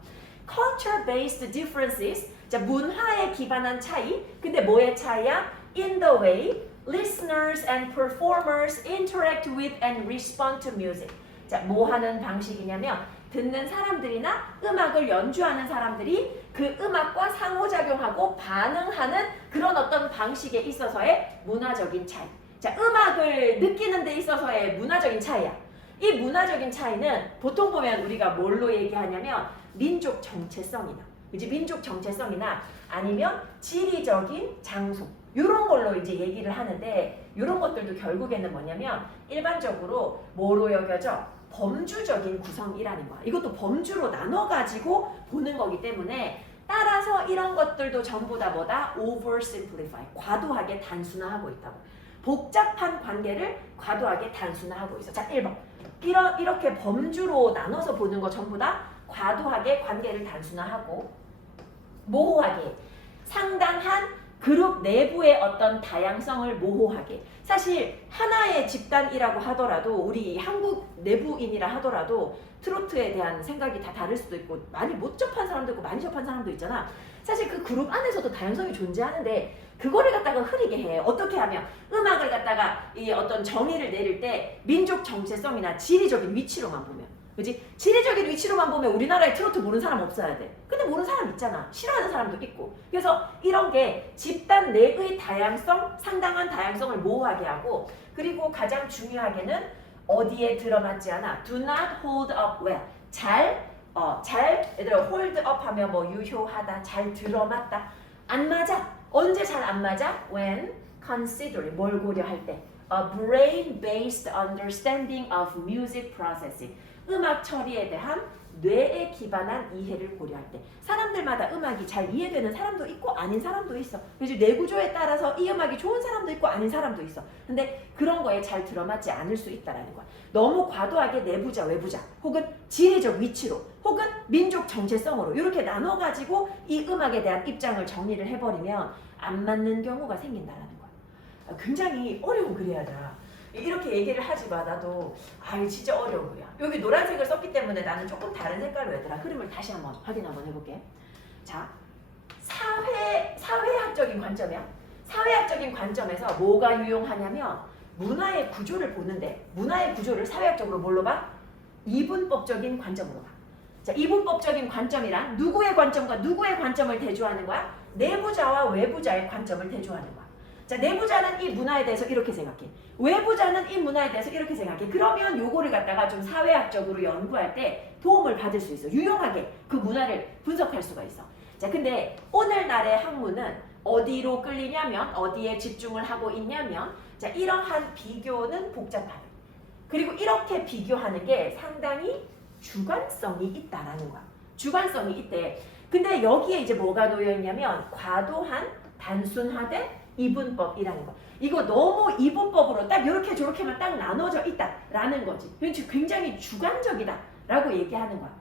Culture-based differences, 자 문화에 기반한 차이. 근데 뭐의 차이야? In the way listeners and performers interact with and respond to music. 자, 뭐 하는 방식이냐면 듣는 사람들이나 음악을 연주하는 사람들이 그 음악과 상호작용하고 반응하는 그런 어떤 방식에 있어서의 문화적인 차이. 자, 음악을 느끼는 데 있어서의 문화적인 차이야. 이 문화적인 차이는 보통 보면 우리가 뭘로 얘기하냐면 민족 정체성이나 그지? 민족 정체성이나 아니면 지리적인 장소 이런 걸로 이제 얘기를 하는데 이런 것들도 결국에는 뭐냐면 일반적으로 뭐로 여겨져? 범주적인 구성이라는 거야. 이것도 범주로 나눠가지고 보는 거기 때문에 따라서 이런 것들도 전부 다 뭐다? oversimplify, 과도하게 단순화하고 있다고. 복잡한 관계를 과도하게 단순화하고 있어. 자, 1번. 이렇게 범주로 나눠서 보는 거 전부 다 과도하게 관계를 단순화하고 모호하게 상당한 그룹 내부의 어떤 다양성을 모호하게 사실 하나의 집단이라고 하더라도 우리 한국 내부인이라 하더라도 트로트에 대한 생각이 다 다를 수도 있고 많이 못 접한 사람도 있고 많이 접한 사람도 있잖아. 사실 그 그룹 안에서도 다양성이 존재하는데 그거를 갖다가 흐리게 해. 어떻게 하면 음악을 갖다가 이 어떤 정의를 내릴 때 민족 정체성이나 지리적인 위치로만 보면 그지? 지리적인 위치로만 보면 우리나라에 트로트 모르는 사람 없어야 돼. 근데 모르는 사람 있잖아. 싫어하는 사람도 있고. 그래서 이런 게 집단 내의 다양성, 상당한 다양성을 모호하게 하고 그리고 가장 중요하게는 어디에 들어맞지 않아. Do not hold up well. 얘들아 hold up 하면 뭐 유효하다, 잘 들어맞다. 안 맞아. 언제 잘 안 맞아? When considering, 뭘 고려할 때. A brain-based understanding of music processing. 음악 처리에 대한 뇌에 기반한 이해를 고려할 때 사람들마다 음악이 잘 이해되는 사람도 있고 아닌 사람도 있어. 그래서 뇌 구조에 따라서 이 음악이 좋은 사람도 있고 아닌 사람도 있어. 근데 그런 거에 잘 들어맞지 않을 수 있다라는 거야. 너무 과도하게 내부자 외부자 혹은 지리적 위치로 혹은 민족 정체성으로 이렇게 나눠가지고 이 음악에 대한 입장을 정리를 해버리면 안 맞는 경우가 생긴다라는 거야. 굉장히 어려운 글이야. 이렇게 얘기를 하지마. 나도 진짜 어려운 거야. 여기 노란색을 썼기 때문에 나는 조금 다른 색깔로 얘들아 흐름을 다시 한번 확인 한번 해볼게. 자, 사회학적인 관점이야. 사회학적인 관점에서 뭐가 유용하냐면 문화의 구조를 보는데 문화의 구조를 사회학적으로 뭘로 봐? 이분법적인 관점으로 봐. 자, 이분법적인 관점이란 누구의 관점과 누구의 관점을 대조하는 거야? 내부자와 외부자의 관점을 대조하는 거야. 자, 내부자는 이 문화에 대해서 이렇게 생각해. 외부자는 이 문화에 대해서 이렇게 생각해. 그러면 요거를 갖다가 좀 사회학적으로 연구할 때 도움을 받을 수 있어. 유용하게 그 문화를 분석할 수가 있어. 자, 근데 오늘날의 학문은 어디로 끌리냐면 어디에 집중을 하고 있냐면 자, 이러한 비교는 복잡하다. 그리고 이렇게 비교하는 게 상당히 주관성이 있다라는 거야. 주관성이 있대. 근데 여기에 이제 뭐가 놓여 있냐면 과도한 단순화된 이분법이라는 거. 이거 너무 이분법으로 딱 이렇게 저렇게만 딱 나눠져 있다라는 거지. 굉장히 주관적이다라고 얘기하는 거야.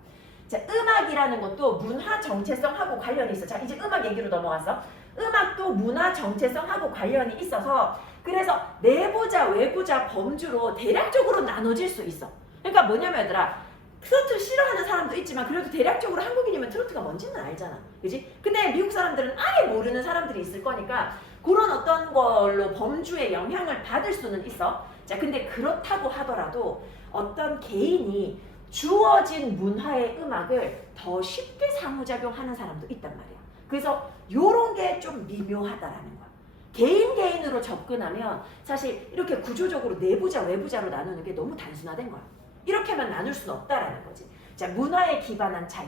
자, 음악이라는 것도 문화 정체성하고 관련이 있어. 자, 이제 음악 얘기로 넘어갔어. 음악도 문화 정체성하고 관련이 있어서 그래서 내부자, 외부자 범주로 대략적으로 나눠질 수 있어. 그러니까 뭐냐면 얘들아 트로트를 싫어하는 사람도 있지만 그래도 대략적으로 한국인이면 트로트가 뭔지는 알잖아. 그지? 근데 미국 사람들은 아예 모르는 사람들이 있을 거니까 그런 어떤 걸로 범주의 영향을 받을 수는 있어. 자, 근데 그렇다고 하더라도 어떤 개인이 주어진 문화의 음악을 더 쉽게 상호작용하는 사람도 있단 말이야. 그래서 요런 게 좀 미묘하다라는 거야. 개인으로 접근하면 사실 이렇게 구조적으로 내부자 외부자로 나누는 게 너무 단순화된 거야. 이렇게만 나눌 수는 없다라는 거지. 자, 문화에 기반한 차이.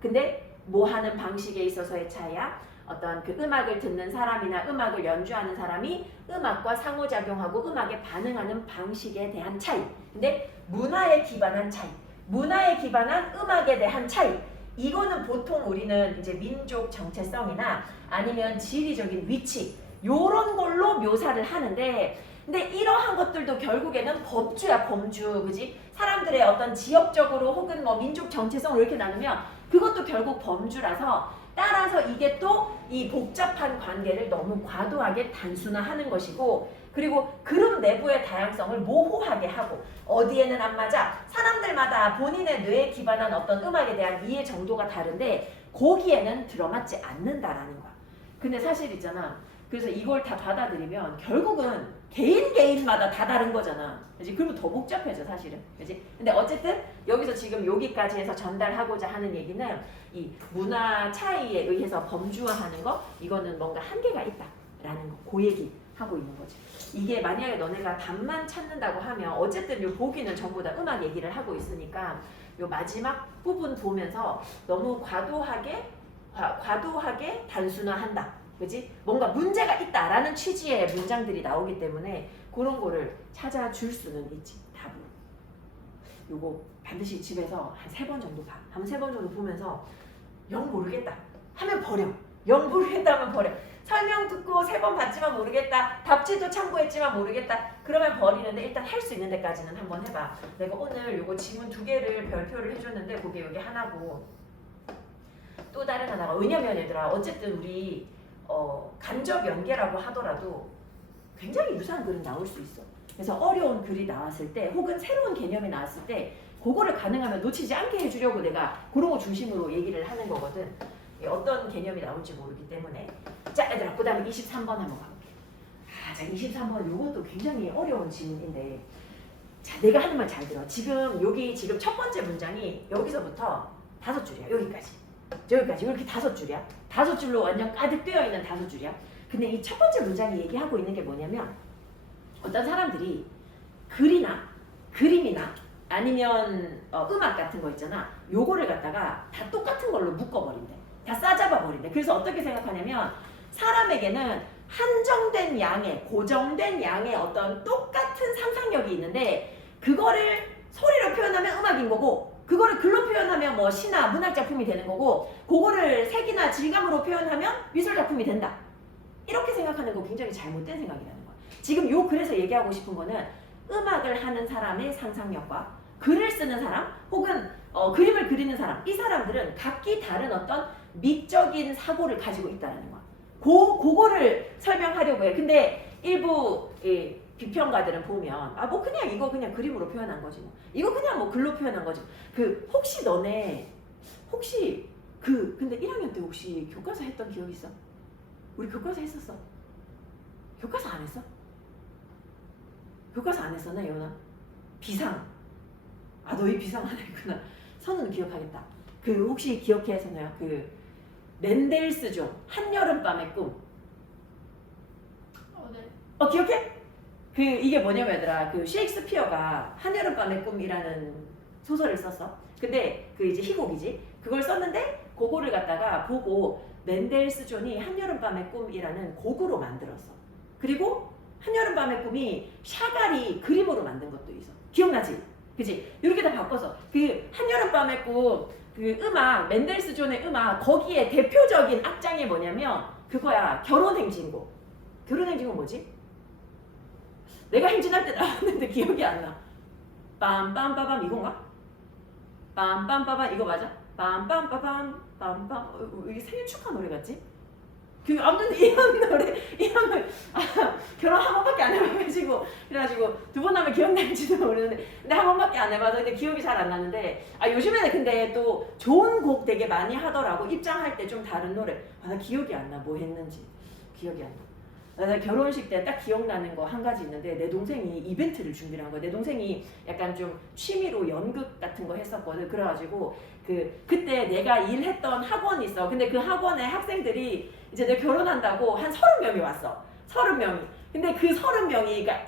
근데 뭐 하는 방식에 있어서의 차이야? 어떤 그 음악을 듣는 사람이나 음악을 연주하는 사람이 음악과 상호작용하고 음악에 반응하는 방식에 대한 차이. 근데 문화에 기반한 차이. 문화에 기반한 음악에 대한 차이. 이거는 보통 우리는 이제 민족 정체성이나 아니면 지리적인 위치 요런 걸로 묘사를 하는데, 근데 이러한 것들도 결국에는 범주야, 범주. 그지? 사람들의 어떤 지역적으로 혹은 뭐 민족 정체성을 이렇게 나누면 그것도 결국 범주라서, 따라서 이게 또 이 복잡한 관계를 너무 과도하게 단순화하는 것이고, 그리고 그룹 내부의 다양성을 모호하게 하고, 어디에는 안 맞아. 사람들마다 본인의 뇌에 기반한 어떤 음악에 대한 이해 정도가 다른데 거기에는 들어맞지 않는다라는 거야. 근데 사실 있잖아. 그래서 이걸 다 받아들이면 결국은 개인마다 다 다른 거잖아. 그치? 그러면 더 복잡해져 사실은. 그치? 근데 어쨌든 여기서 지금 여기까지 해서 전달하고자 하는 얘기는 이 문화 차이에 의해서 범주화하는 거, 이거는 뭔가 한계가 있다라는 거, 그 얘기 하고 있는 거지. 이게 만약에 너네가 답만 찾는다고 하면 어쨌든 요 보기는 전부 다 음악 얘기를 하고 있으니까 요 마지막 부분 보면서 너무 과도하게 단순화한다. 그지? 뭔가 문제가 있다라는 취지의 문장들이 나오기 때문에 그런 거를 찾아줄 수는 있지. 답을. 요거 반드시 집에서 한 3번 정도 봐. 한 3번 정도 보면서 영 모르겠다 하면 버려. 영 모르겠다 하면 버려. 설명 듣고 3번 봤지만 모르겠다. 답지도 참고했지만 모르겠다. 그러면 버리는데 일단 할 수 있는 데까지는 한번 해봐. 내가 오늘 요거 지문 2개를 별표를 해줬는데 그게 여기 하나고 또 다른 하나가, 왜냐면 얘들아 어쨌든 우리 간접 연계라고 하더라도 굉장히 유사한 글은 나올 수 있어. 그래서 어려운 글이 나왔을 때 혹은 새로운 개념이 나왔을 때 그거를 가능하면 놓치지 않게 해주려고 내가 그런 거 중심으로 얘기를 하는 거거든. 어떤 개념이 나올지 모르기 때문에. 자, 얘들아, 그 다음에 23번 한번 가볼게. 자, 23번 요것도 굉장히 어려운 질문인데, 자, 내가 하는 말 잘 들어. 지금 첫 번째 문장이 여기서부터 5줄이야. 여기까지 이렇게 5줄이야. 5줄로 완전 가득 되어있는 5줄이야. 근데 이 첫 번째 문장이 얘기하고 있는 게 뭐냐면, 어떤 사람들이 글이나 그림이나 아니면 음악 같은 거 있잖아. 요거를 갖다가 다 똑같은 걸로 묶어버린대. 다 싸잡아 버린대. 그래서 어떻게 생각하냐면 사람에게는 한정된 양의, 고정된 양의 어떤 똑같은 상상력이 있는데 그거를 소리로 표현하면 음악인 거고, 그거를 글로 표현하면 뭐 시나 문학 작품이 되는 거고, 그거를 색이나 질감으로 표현하면 미술 작품이 된다. 이렇게 생각하는 거 굉장히 잘못된 생각이라는 거야. 지금 요 글에서 얘기하고 싶은 거는 음악을 하는 사람의 상상력과 글을 쓰는 사람 혹은 그림을 그리는 사람, 이 사람들은 각기 다른 어떤 미적인 사고를 가지고 있다는 거야. 그거를 설명하려고 해. 근데 일부 비평가들은 보면 뭐 그냥 이거 그냥 그림으로 표현한 거지 뭐. 이거 그냥 뭐 글로 표현한 거지. 혹시 너네 근데 1학년 때 혹시 교과서 했던 기억 있어? 우리 교과서 했었어. 교과서 안 했어? 교과서 안 했었나 예원아? 비상. 너희 비상 안 했구나. 선우는 기억하겠다. 혹시 기억해 선우야? 멘델스 존 한여름밤의 꿈. 네. 기억해? 이게 뭐냐면 얘들아, 셰익스피어가 한여름밤의 꿈이라는 소설을 썼어. 근데 이제 희곡이지. 그걸 썼는데 그거를 갖다가 보고 멘델스 존이 한여름밤의 꿈이라는 곡으로 만들었어. 그리고 한여름밤의 꿈이 샤갈이 그림으로 만든 것도 있어. 기억나지? 그치? 이렇게 다 바꿔서 한여름밤의 꿈 음악, 멘델스 존의 음악, 거기에 대표적인 악장이 뭐냐면 그거야. 결혼행진곡. 결혼행진곡 뭐지? 내가 행진할 때 나왔는데 기억이 안 나. 빰빰빠밤 이건가? 빰빰빠밤 이거 맞아? 빰빰빠밤 빰빰. 이게 생일 축하 노래 같지? 아무튼 이런 노래 결혼 한 번밖에 안 해봐가지고 그래가지고 두 번 하면 기억날지도 모르는데 근데 한 번밖에 안 해봐서 근데 기억이 잘 안 나는데 요즘에는 근데 또 좋은 곡 되게 많이 하더라고. 입장할 때 좀 다른 노래. 나 기억이 안 나. 뭐 했는지 기억이 안 나. 나 결혼식 때 딱 기억나는 거 한 가지 있는데 내 동생이 이벤트를 준비를 한 거야. 내 동생이 약간 좀 취미로 연극 같은 거 했었거든. 그래가지고 그때 내가 일했던 학원이 있어. 근데 그 학원에 학생들이 이제 내가 결혼한다고 한 30명이 왔어. 30명이. 근데 그 30명이 그러니까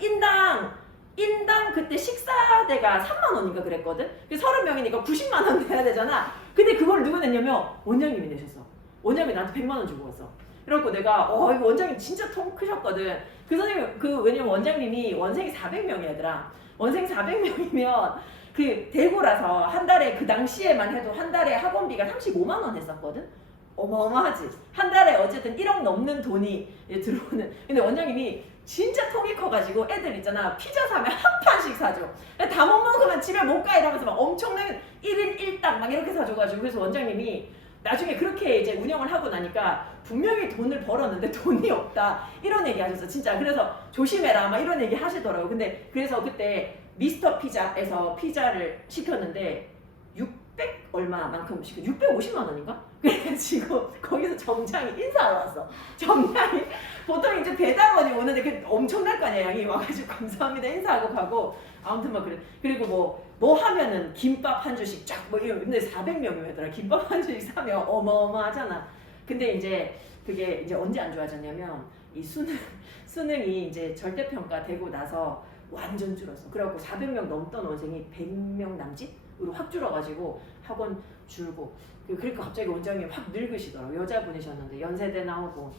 인당 그때 식사대가 3만 원인가 그랬거든. 그 30명이니까 90만 원 내야 되잖아. 근데 그걸 누가 냈냐면 원장님이 내셨어. 원장님이 나한테 100만 원 주고 왔어. 그래갖고 내가 이거 원장님 진짜 통 크셨거든. 그 선생님 왜냐면 원장님이 원생이 400명이더라. 원생 400명이면 그 대구라서 한 달에 그 당시에만 해도 한 달에 학원비가 35만 원 했었거든. 어마어마하지. 한 달에 어쨌든 1억 넘는 돈이 들어오는. 근데 원장님이 진짜 통이 커가지고 애들 있잖아. 피자 사면 한 판씩 사줘. 다 못 먹으면 집에 못 가 이러면서 막 엄청난 1인 1당 막 이렇게 사줘가지고 그래서 원장님이 나중에 그렇게 이제 운영을 하고 나니까 분명히 돈을 벌었는데 돈이 없다 이런 얘기 하셨어. 진짜. 그래서 조심해라 막 이런 얘기 하시더라고. 근데 그래서 그때 미스터 피자에서 피자를 시켰는데 600 얼마만큼 시켰 650만 원인가? 그래가지고 거기서 점장이 인사하러 왔어. 점장이 보통 이제 배달원이 오는데 그 엄청날 거 아니야. 양이 와가지고 감사합니다 인사하고 가고 아무튼 막 그래. 그리고 뭐 하면은 김밥 한 줄씩 쫙 뭐 이런. 근데 400명이더라. 김밥 한 줄씩 사면 어마어마하잖아. 근데 이제 그게 이제 언제 안 좋아졌냐면 이 수능이 이제 절대평가 되고 나서 완전 줄었어. 그래갖고 400명 넘던 원생이 100명 남짓으로 확 줄어가지고 학원 줄고. 그러니까 갑자기 원장님이 확 늙으시더라고. 여자분이셨는데 연세대 나오고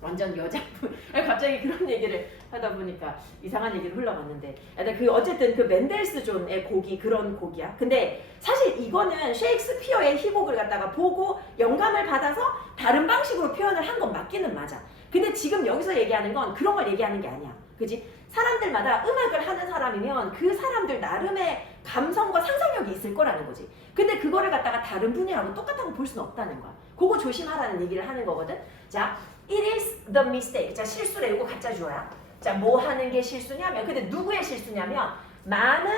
완전 여자분. 갑자기 그런 얘기를 하다 보니까 이상한 얘기를 흘러갔는데 어쨌든 그 맨델스존의 곡이 그런 곡이야. 근데 사실 이거는 셰익스피어의 희곡을 갖다가 보고 영감을 받아서 다른 방식으로 표현을 한 건 맞기는 맞아. 근데 지금 여기서 얘기하는 건 그런 걸 얘기하는 게 아니야. 그지? 사람들마다 음악을 하는 사람이면 그 사람들 나름의 감성과 상상력이 있을 거라는 거지. 근데 그거를 갖다가 다른 분야하고 똑같다고 볼 수는 없다는 거야. 그거 조심하라는 얘기를 하는 거거든. 자, it is the mistake. 자, 실수래. 이거 가짜 주어야. 자, 뭐 하는 게 실수냐면, 근데 누구의 실수냐면 많은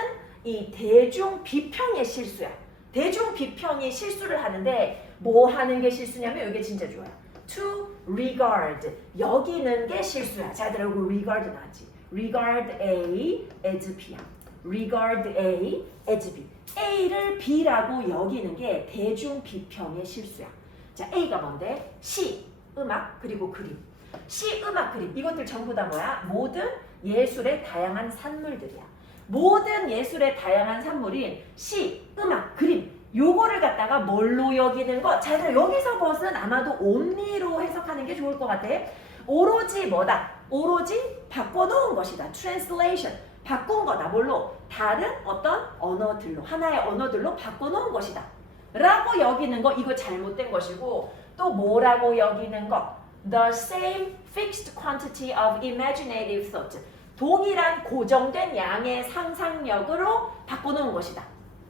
이 대중 비평의 실수야. 대중 비평이 실수를 하는데 뭐 하는 게 실수냐면 이게 진짜 주어야. to regard. 여기는 게 실수야. 자, 들어보고 regard 나왔지. regard A as B야. regard A as B. A를 B라고 여기는 게 대중 비평의 실수야. 자, A가 뭔데? 시, 음악, 그리고 그림. 시, 음악, 그림. 이것들 전부 다 뭐야? 모든 예술의 다양한 산물들이야. 모든 예술의 다양한 산물인 시, 음악, 그림. 요거를 갖다가 뭘로 여기는 거? 자, 여기서 것은 아마도 옴니로 해석하는 게 좋을 것 같아. 오로지 뭐다? 오로지 바꿔놓은 것이다. translation. 바꾼 거다. 뭘로? 다른 어떤 언어들로, 하나의 언어들로 바꿔놓은 것이다. 라고 여기는 거, 이거 잘못된 것이고, 또 뭐라고 여기는 거? The same fixed quantity of imaginative thought. 동일한 고정된 양의 상상력으로 바꿔놓은 것이다.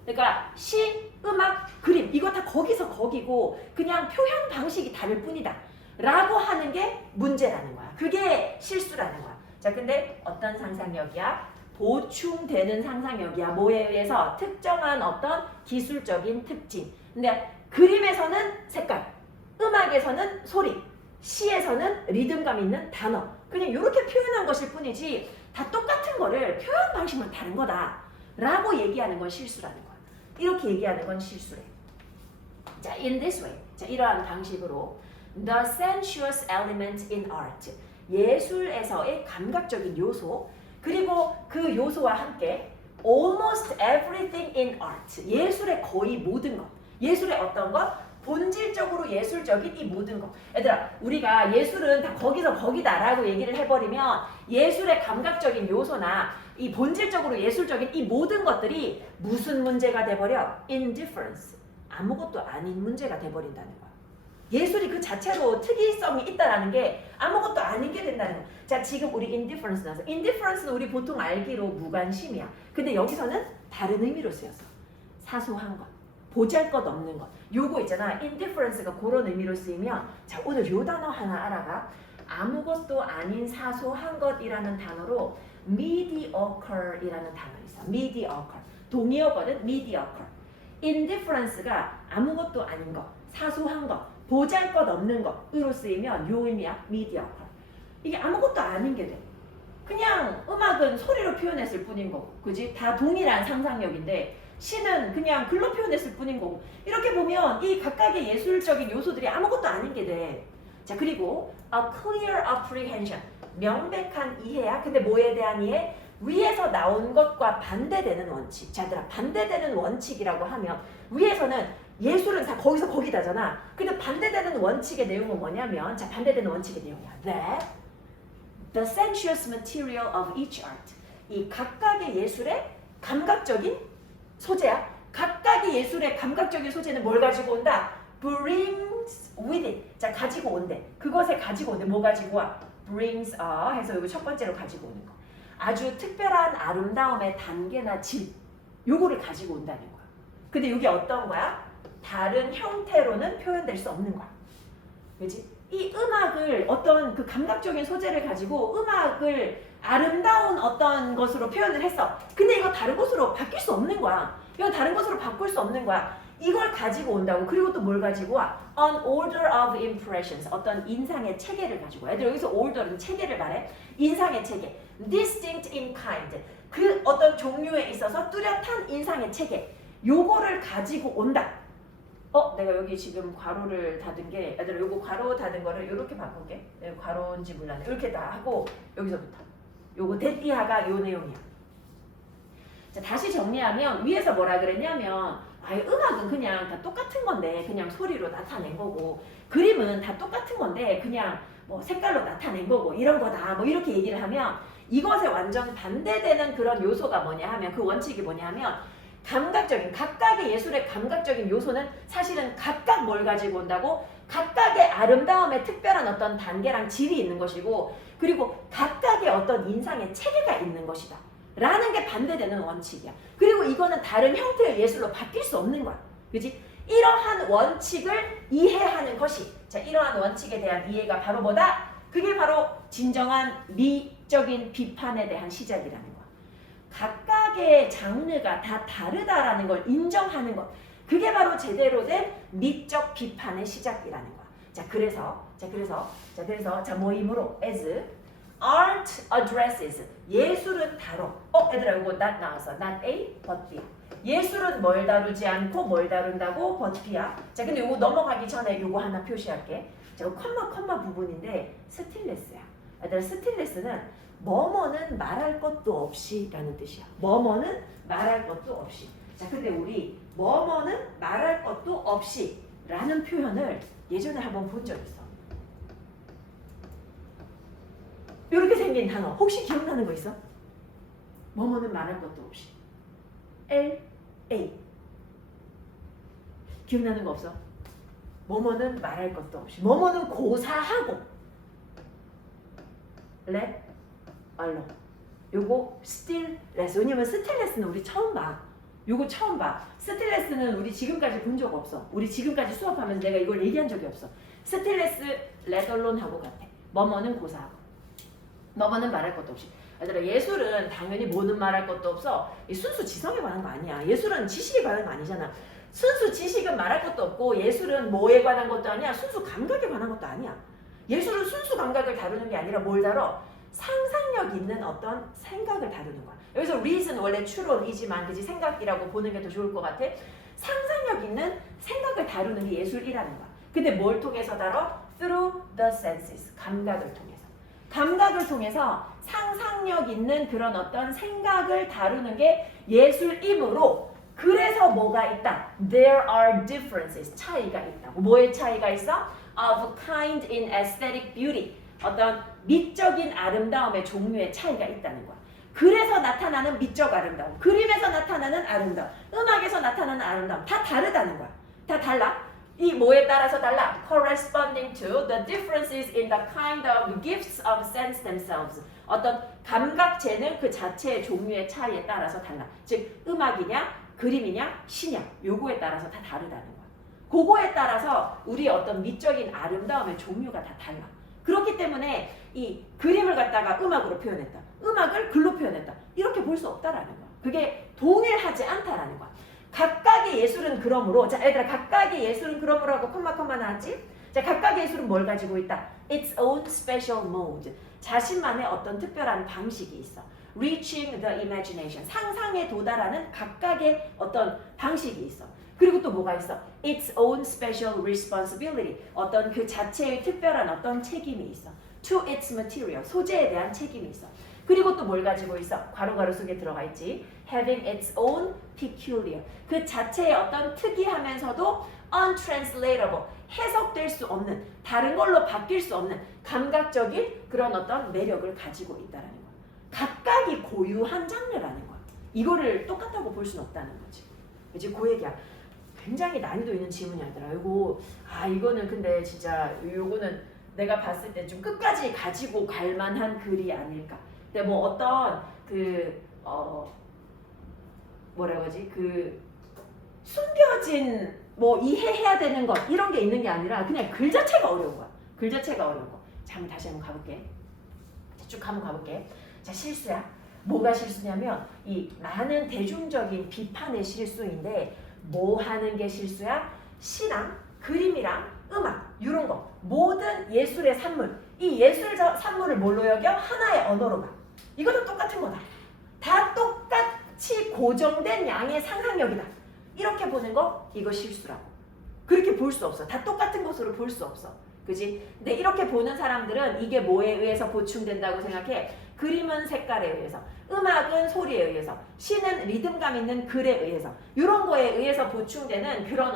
그러니까 시, 음악, 그림 이거 다 거기서 거기고 그냥 표현 방식이 다를 뿐이다 라고 하는 게 문제라는 거야. 그게 실수라는 거야. 자, 근데 어떤 상상력이야? 보충되는 상상력이야. 뭐에 의해서? 특정한 어떤 기술적인 특징. 근데 그림에서는 색깔, 음악에서는 소리, 시에서는 리듬감 있는 단어. 그냥 이렇게 표현한 것일 뿐이지 다 똑같은 거를 표현 방식만 다른 거다 라고 얘기하는 건 실수라는 거야. 이렇게 얘기하는 건 실수래. 자, in this way. 자, 이러한 방식으로 the sensuous element in art. 예술에서의 감각적인 요소, 그리고 그 요소와 함께 almost everything in art. 예술의 거의 모든 것. 예술의 어떤 것? 본질적으로 예술적인 이 모든 것. 얘들아, 우리가 예술은 다 거기서 거기다라고 얘기를 해버리면 예술의 감각적인 요소나 이 본질적으로 예술적인 이 모든 것들이 무슨 문제가 돼버려? indifference. 아무것도 아닌 문제가 돼버린다는 거야. 예술이 그 자체로 특이성이 있다라는 게 아무것도 아닌 게 된다는 거야. 자, 지금 우리 indifference 나서 indifference는 우리 보통 알기로 무관심이야. 근데 여기서는 다른 의미로 쓰였어. 사소한 것. 보잘것없는 것. 요거 있잖아. indifference가 그런 의미로 쓰이면 자 오늘 요 단어 하나 알아가. 아무것도 아닌 사소한 것이라는 단어로 mediocre이라는 단어가 있어. mediocre. 동의어거든. mediocre. indifference가 아무것도 아닌 것, 사소한 것, 보잘것없는 것으로 쓰이면 요 의미야. mediocre. 이게 아무것도 아닌 게 돼. 그냥 음악은 소리로 표현했을 뿐인 거고, 그지? 다 동일한 상상력인데 시는 그냥 글로 표현했을 뿐인 거고, 이렇게 보면 이 각각의 예술적인 요소들이 아무것도 아닌 게 돼. 자, 그리고 a clear apprehension, 명백한 이해야. 근데 뭐에 대한 이해? 위에서 나온 것과 반대되는 원칙. 자, 얘들아, 반대되는 원칙이라고 하면 위에서는 예술은 다 거기서 거기다잖아. 근데 반대되는 원칙의 내용은 뭐냐면, 자, 반대되는 원칙의 내용이야. That the sensuous material of each art. 이 각각의 예술의 감각적인 소재야. 각각의 예술의 감각적인 소재는 뭘 가지고 온다? brings with it. 자, 가지고 온대. 그것에 가지고 온대. 뭐 가지고 와? brings a 해서 이거 첫 번째로 가지고 오는 거. 아주 특별한 아름다움의 단계나 질. 요거를 가지고 온다는 거야. 근데 이게 어떤 거야? 다른 형태로는 표현될 수 없는 거야. 그렇지? 이 음악을 어떤 그 감각적인 소재를 가지고 음악을 아름다운 어떤 것으로 표현을 했어. 근데 이거 다른 것으로 바뀔 수 없는 거야. 이거 다른 것으로 바꿀 수 없는 거야. 이걸 가지고 온다고. 그리고 또 뭘 가지고 와? An order of impressions. 어떤 인상의 체계를 가지고 와. 애들 여기서 order는 체계를 말해. 인상의 체계. Distinct in kind. 그 어떤 종류에 있어서 뚜렷한 인상의 체계. 요거를 가지고 온다. 내가 여기 지금 괄호를 닫은 게, 얘들아 요거 괄호 닫은 거를 이렇게 바꿀게. 내가 괄호인지 몰랐네. 이렇게 다 하고 여기서부터 요거 대띠하가 요 내용이야. 자, 다시 정리하면 위에서 뭐라 그랬냐면 음악은 그냥 다 똑같은 건데 그냥 소리로 나타낸 거고, 그림은 다 똑같은 건데 그냥 뭐 색깔로 나타낸 거고 이런 거다 뭐 이렇게 얘기를 하면, 이것에 완전 반대되는 그런 요소가 뭐냐 하면, 그 원칙이 뭐냐 하면, 감각적인, 각각의 예술의 감각적인 요소는 사실은 각각 뭘 가지고 온다고? 각각의 아름다움의 특별한 어떤 단계랑 질이 있는 것이고, 그리고 각각의 어떤 인상의 체계가 있는 것이다 라는 게 반대되는 원칙이야. 그리고 이거는 다른 형태의 예술로 바뀔 수 없는 거야. 그지? 이러한 원칙을 이해하는 것이, 자, 이러한 원칙에 대한 이해가 바로 뭐다? 그게 바로 진정한 미적인 비판에 대한 시작이라는 거야. 각각의 장르가 다 다르다라는 걸 인정하는 것, 그게 바로 제대로 된 미적 비판의 시작이라는 거야. 자, 그래서 모임으로 as art addresses, 예술은 다뤄. 얘들아 이거 not 나왔어. not A but B. 예술은 뭘 다루지 않고 뭘 다룬다고? but B야. 자, 근데 이거 넘어가기 전에 이거 하나 표시할게. 자, 컴마 부분인데 스틸레스야. 얘들아 스틸레스는 뭐뭐는 말할 것도 없이 라는 뜻이야. 뭐뭐는 말할 것도 없이. 자, 근데 우리 뭐뭐는 말할 것도 없이 라는 표현을 예전에 한번 본 적 있어. 이렇게 생긴 단어 혹시 기억나는 거 있어? 뭐뭐는 말할 것도 없이. L-A. 기억나는 거 없어? 뭐뭐는 말할 것도 없이. 뭐뭐는 고사하고. Let 알로. 요거 스틸레스. 왜냐면 스틸레스는 우리 처음 봐. 요거 처음 봐. 스틸레스는 우리 지금까지 본 적 없어. 우리 지금까지 수업하면서 내가 이걸 얘기한 적이 없어. 스틸레스 레덜론하고 같아. 뭐뭐는 고사하고, 뭐뭐는 말할 것도 없이. 얘들아 예술은 당연히 뭐는 말할 것도 없어. 순수 지성에 관한 거 아니야. 예술은 지식에 관한 거 아니잖아. 순수 지식은 말할 것도 없고, 예술은 뭐에 관한 것도 아니야. 순수 감각에 관한 것도 아니야. 예술은 순수 감각을 다루는 게 아니라 뭘 다뤄? 상상력 있는 어떤 생각을 다루는 거야. 여기서 reason 원래 추론이지만, 그지, 생각이라고 보는 게 더 좋을 것 같아. 상상력 있는 생각을 다루는 게 예술이라는 거야. 근데 뭘 통해서 다뤄? Through the senses. 감각을 통해서. 감각을 통해서 상상력 있는 그런 어떤 생각을 다루는 게 예술이므로, 그래서 뭐가 있다? There are differences. 차이가 있다고. 뭐의 차이가 있어? Of kind in aesthetic beauty. 어떤 미적인 아름다움의 종류의 차이가 있다는 거야. 그래서 나타나는 미적 아름다움, 그림에서 나타나는 아름다움, 음악에서 나타나는 아름다움 다 다르다는 거야. 다 달라. 이 뭐에 따라서 달라? Corresponding to the differences in the kind of gifts of sense themselves. 어떤 감각 재능 그 자체의 종류의 차이에 따라서 달라. 즉 음악이냐 그림이냐 시냐 요거에 따라서 다 다르다는 거야. 그거에 따라서 우리의 어떤 미적인 아름다움의 종류가 다 달라. 그렇기 때문에 이 그림을 갖다가 음악으로 표현했다. 음악을 글로 표현했다. 이렇게 볼 수 없다라는 거야. 그게 동일하지 않다라는 거야. 각각의 예술은 그러므로 자 얘들아 각각의 예술은 그러므로 하고 콤마 나왔지? 자 각각의 예술은 뭘 가지고 있다? Its own special mode. 자신만의 어떤 특별한 방식이 있어. Reaching the imagination. 상상에 도달하는 각각의 어떤 방식이 있어. 그리고 또 뭐가 있어? Its own special responsibility. 어떤 그 자체의 특별한 어떤 책임이 있어. To its material. 소재에 대한 책임이 있어. 그리고 또 뭘 가지고 있어? 괄호 속에 들어가 있지. Having its own peculiar. 그 자체의 어떤 특이하면서도 untranslatable. 해석될 수 없는, 다른 걸로 바뀔 수 없는 감각적인 그런 어떤 매력을 가지고 있다는 거야. 각각이 고유한 장르라는 거야. 이거를 똑같다고 볼 수는 없다는 거지. 이제 그 얘기야. 굉장히 난이도 있는 질문이 아니더라. 이거는 근데 진짜 요거는 내가 봤을 때 좀 끝까지 가지고 갈 만한 글이 아닐까. 근데 뭐 어떤 뭐라고 하지? 그 숨겨진 뭐 이해해야 되는 것 이런 게 있는 게 아니라 그냥 글 자체가 어려운 거야. 글 자체가 어려운 거. 자, 한번 다시 한번 가볼게. 쭉 한번 가볼게. 자, 실수야. 뭐가 실수냐면 이 많은 대중적인 비판의 실수인데 뭐 하는 게 실수야? 시랑 그림이랑 음악 이런 거 모든 예술의 산물 이 예술 산물을 뭘로 여겨? 하나의 언어로 봐. 이것도 똑같은 거다. 다 똑같이 고정된 양의 상상력이다. 이렇게 보는 거 이거 실수라고. 그렇게 볼 수 없어. 다 똑같은 것으로 볼 수 없어. 그지? 근데 이렇게 보는 사람들은 이게 뭐에 의해서 보충된다고 생각해? 그림은 색깔에 의해서, 음악은 소리에 의해서, 시는 리듬감 있는 글에 의해서 이런 거에 의해서 보충되는 그런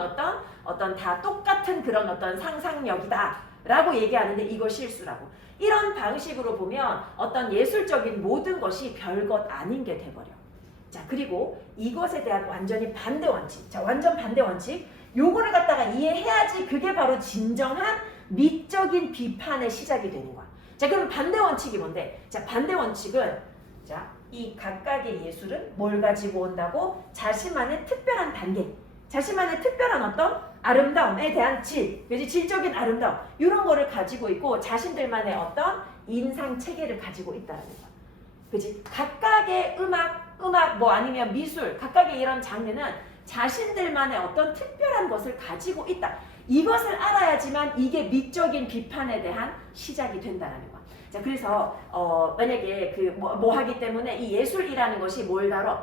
어떤 다 똑같은 그런 어떤 상상력이다 라고 얘기하는데 이거 실수라고. 이런 방식으로 보면 어떤 예술적인 모든 것이 별것 아닌 게 돼버려. 자, 그리고 이것에 대한 완전히 반대 원칙. 자, 완전 반대 원칙. 요거를 갖다가 이해해야지 그게 바로 진정한 미적인 비판의 시작이 되는 거야. 자, 그럼 반대 원칙이 뭔데? 자, 반대 원칙은 자, 이 각각의 예술은 뭘 가지고 온다고? 자신만의 특별한 단계, 자신만의 특별한 어떤 아름다움에 대한 질, 그지? 질적인 아름다움 이런 거를 가지고 있고 자신들만의 어떤 인상 체계를 가지고 있다는 거야. 그지? 각각의 음악 뭐 아니면 미술, 각각의 이런 장르는 자신들만의 어떤 특별한 것을 가지고 있다. 이것을 알아야지만 이게 미적인 비판에 대한 시작이 된다는 거야. 자, 그래서 만약에 그 뭐 하기 때문에 이 예술이라는 것이 뭘 다뤄?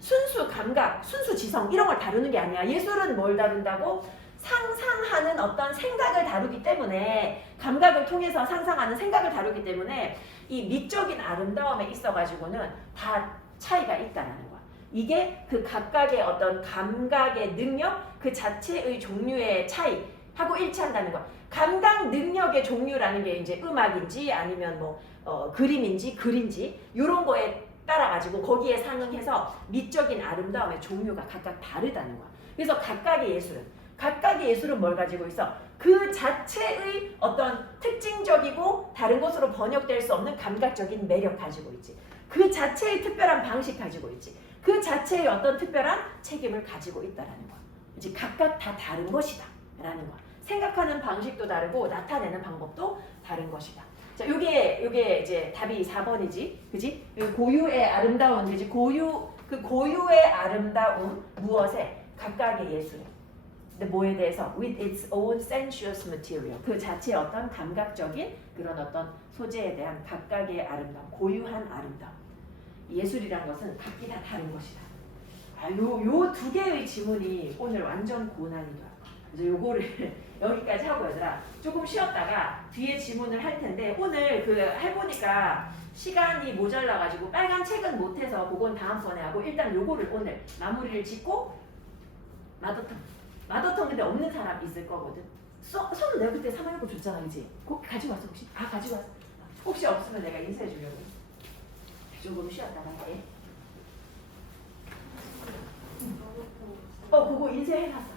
순수 감각, 순수 지성 이런 걸 다루는 게 아니야. 예술은 뭘 다룬다고? 상상하는 어떤 생각을 다루기 때문에 감각을 통해서 상상하는 생각을 다루기 때문에 이 미적인 아름다움에 있어가지고는 다 차이가 있다는 거야. 이게 그 각각의 어떤 감각의 능력 그 자체의 종류의 차이하고 일치한다는 거야. 감각 능력의 종류라는 게 이제 음악인지 아니면 뭐 그림인지 글인지 이런 거에 따라 가지고 거기에 상응해서 미적인 아름다움의 종류가 각각 다르다는 거야. 그래서 각각의 예술은 뭘 가지고 있어? 그 자체의 어떤 특징적이고 다른 것으로 번역될 수 없는 감각적인 매력 가지고 있지. 그 자체의 특별한 방식 가지고 있지. 그 자체의 어떤 특별한 책임을 가지고 있다라는 거야. 이제 각각 다 다른 것이다 라는 거야. 생각하는 방식도 다르고 나타내는 방법도 다른 것이다. 자, 요게 이제 답이 4번이지. 그지? 고유의 아름다운, 그지? 고유의 아름다움 무엇에? 각각의 예술에. 근데 뭐에 대해서? With its own sensuous material. 그 자체의 어떤 감각적인 그런 어떤 소재에 대한 각각의 아름다움, 고유한 아름다움. 예술이란 것은 각기 다 다른 것이다. 요 두 개의 지문이 오늘 완전 고난이다. 그래서 요거를 여기까지 하고 얘들아 조금 쉬었다가 뒤에 지문을 할 텐데 오늘 그 해보니까 시간이 모자라가지고 빨간 책은 못해서 그건 다음번에 하고 일단 요거를 오늘 마무리를 짓고 마더텅 근데 없는 사람 있을 거거든. 손은 내가 그때 3학년 줬잖아, 그치? 꼭 가지고 왔어 혹시? 가지고 왔어. 혹시 없으면 내가 인사해 주려고. 조금 쉬었다가 할게. 그거 인쇄해놨어.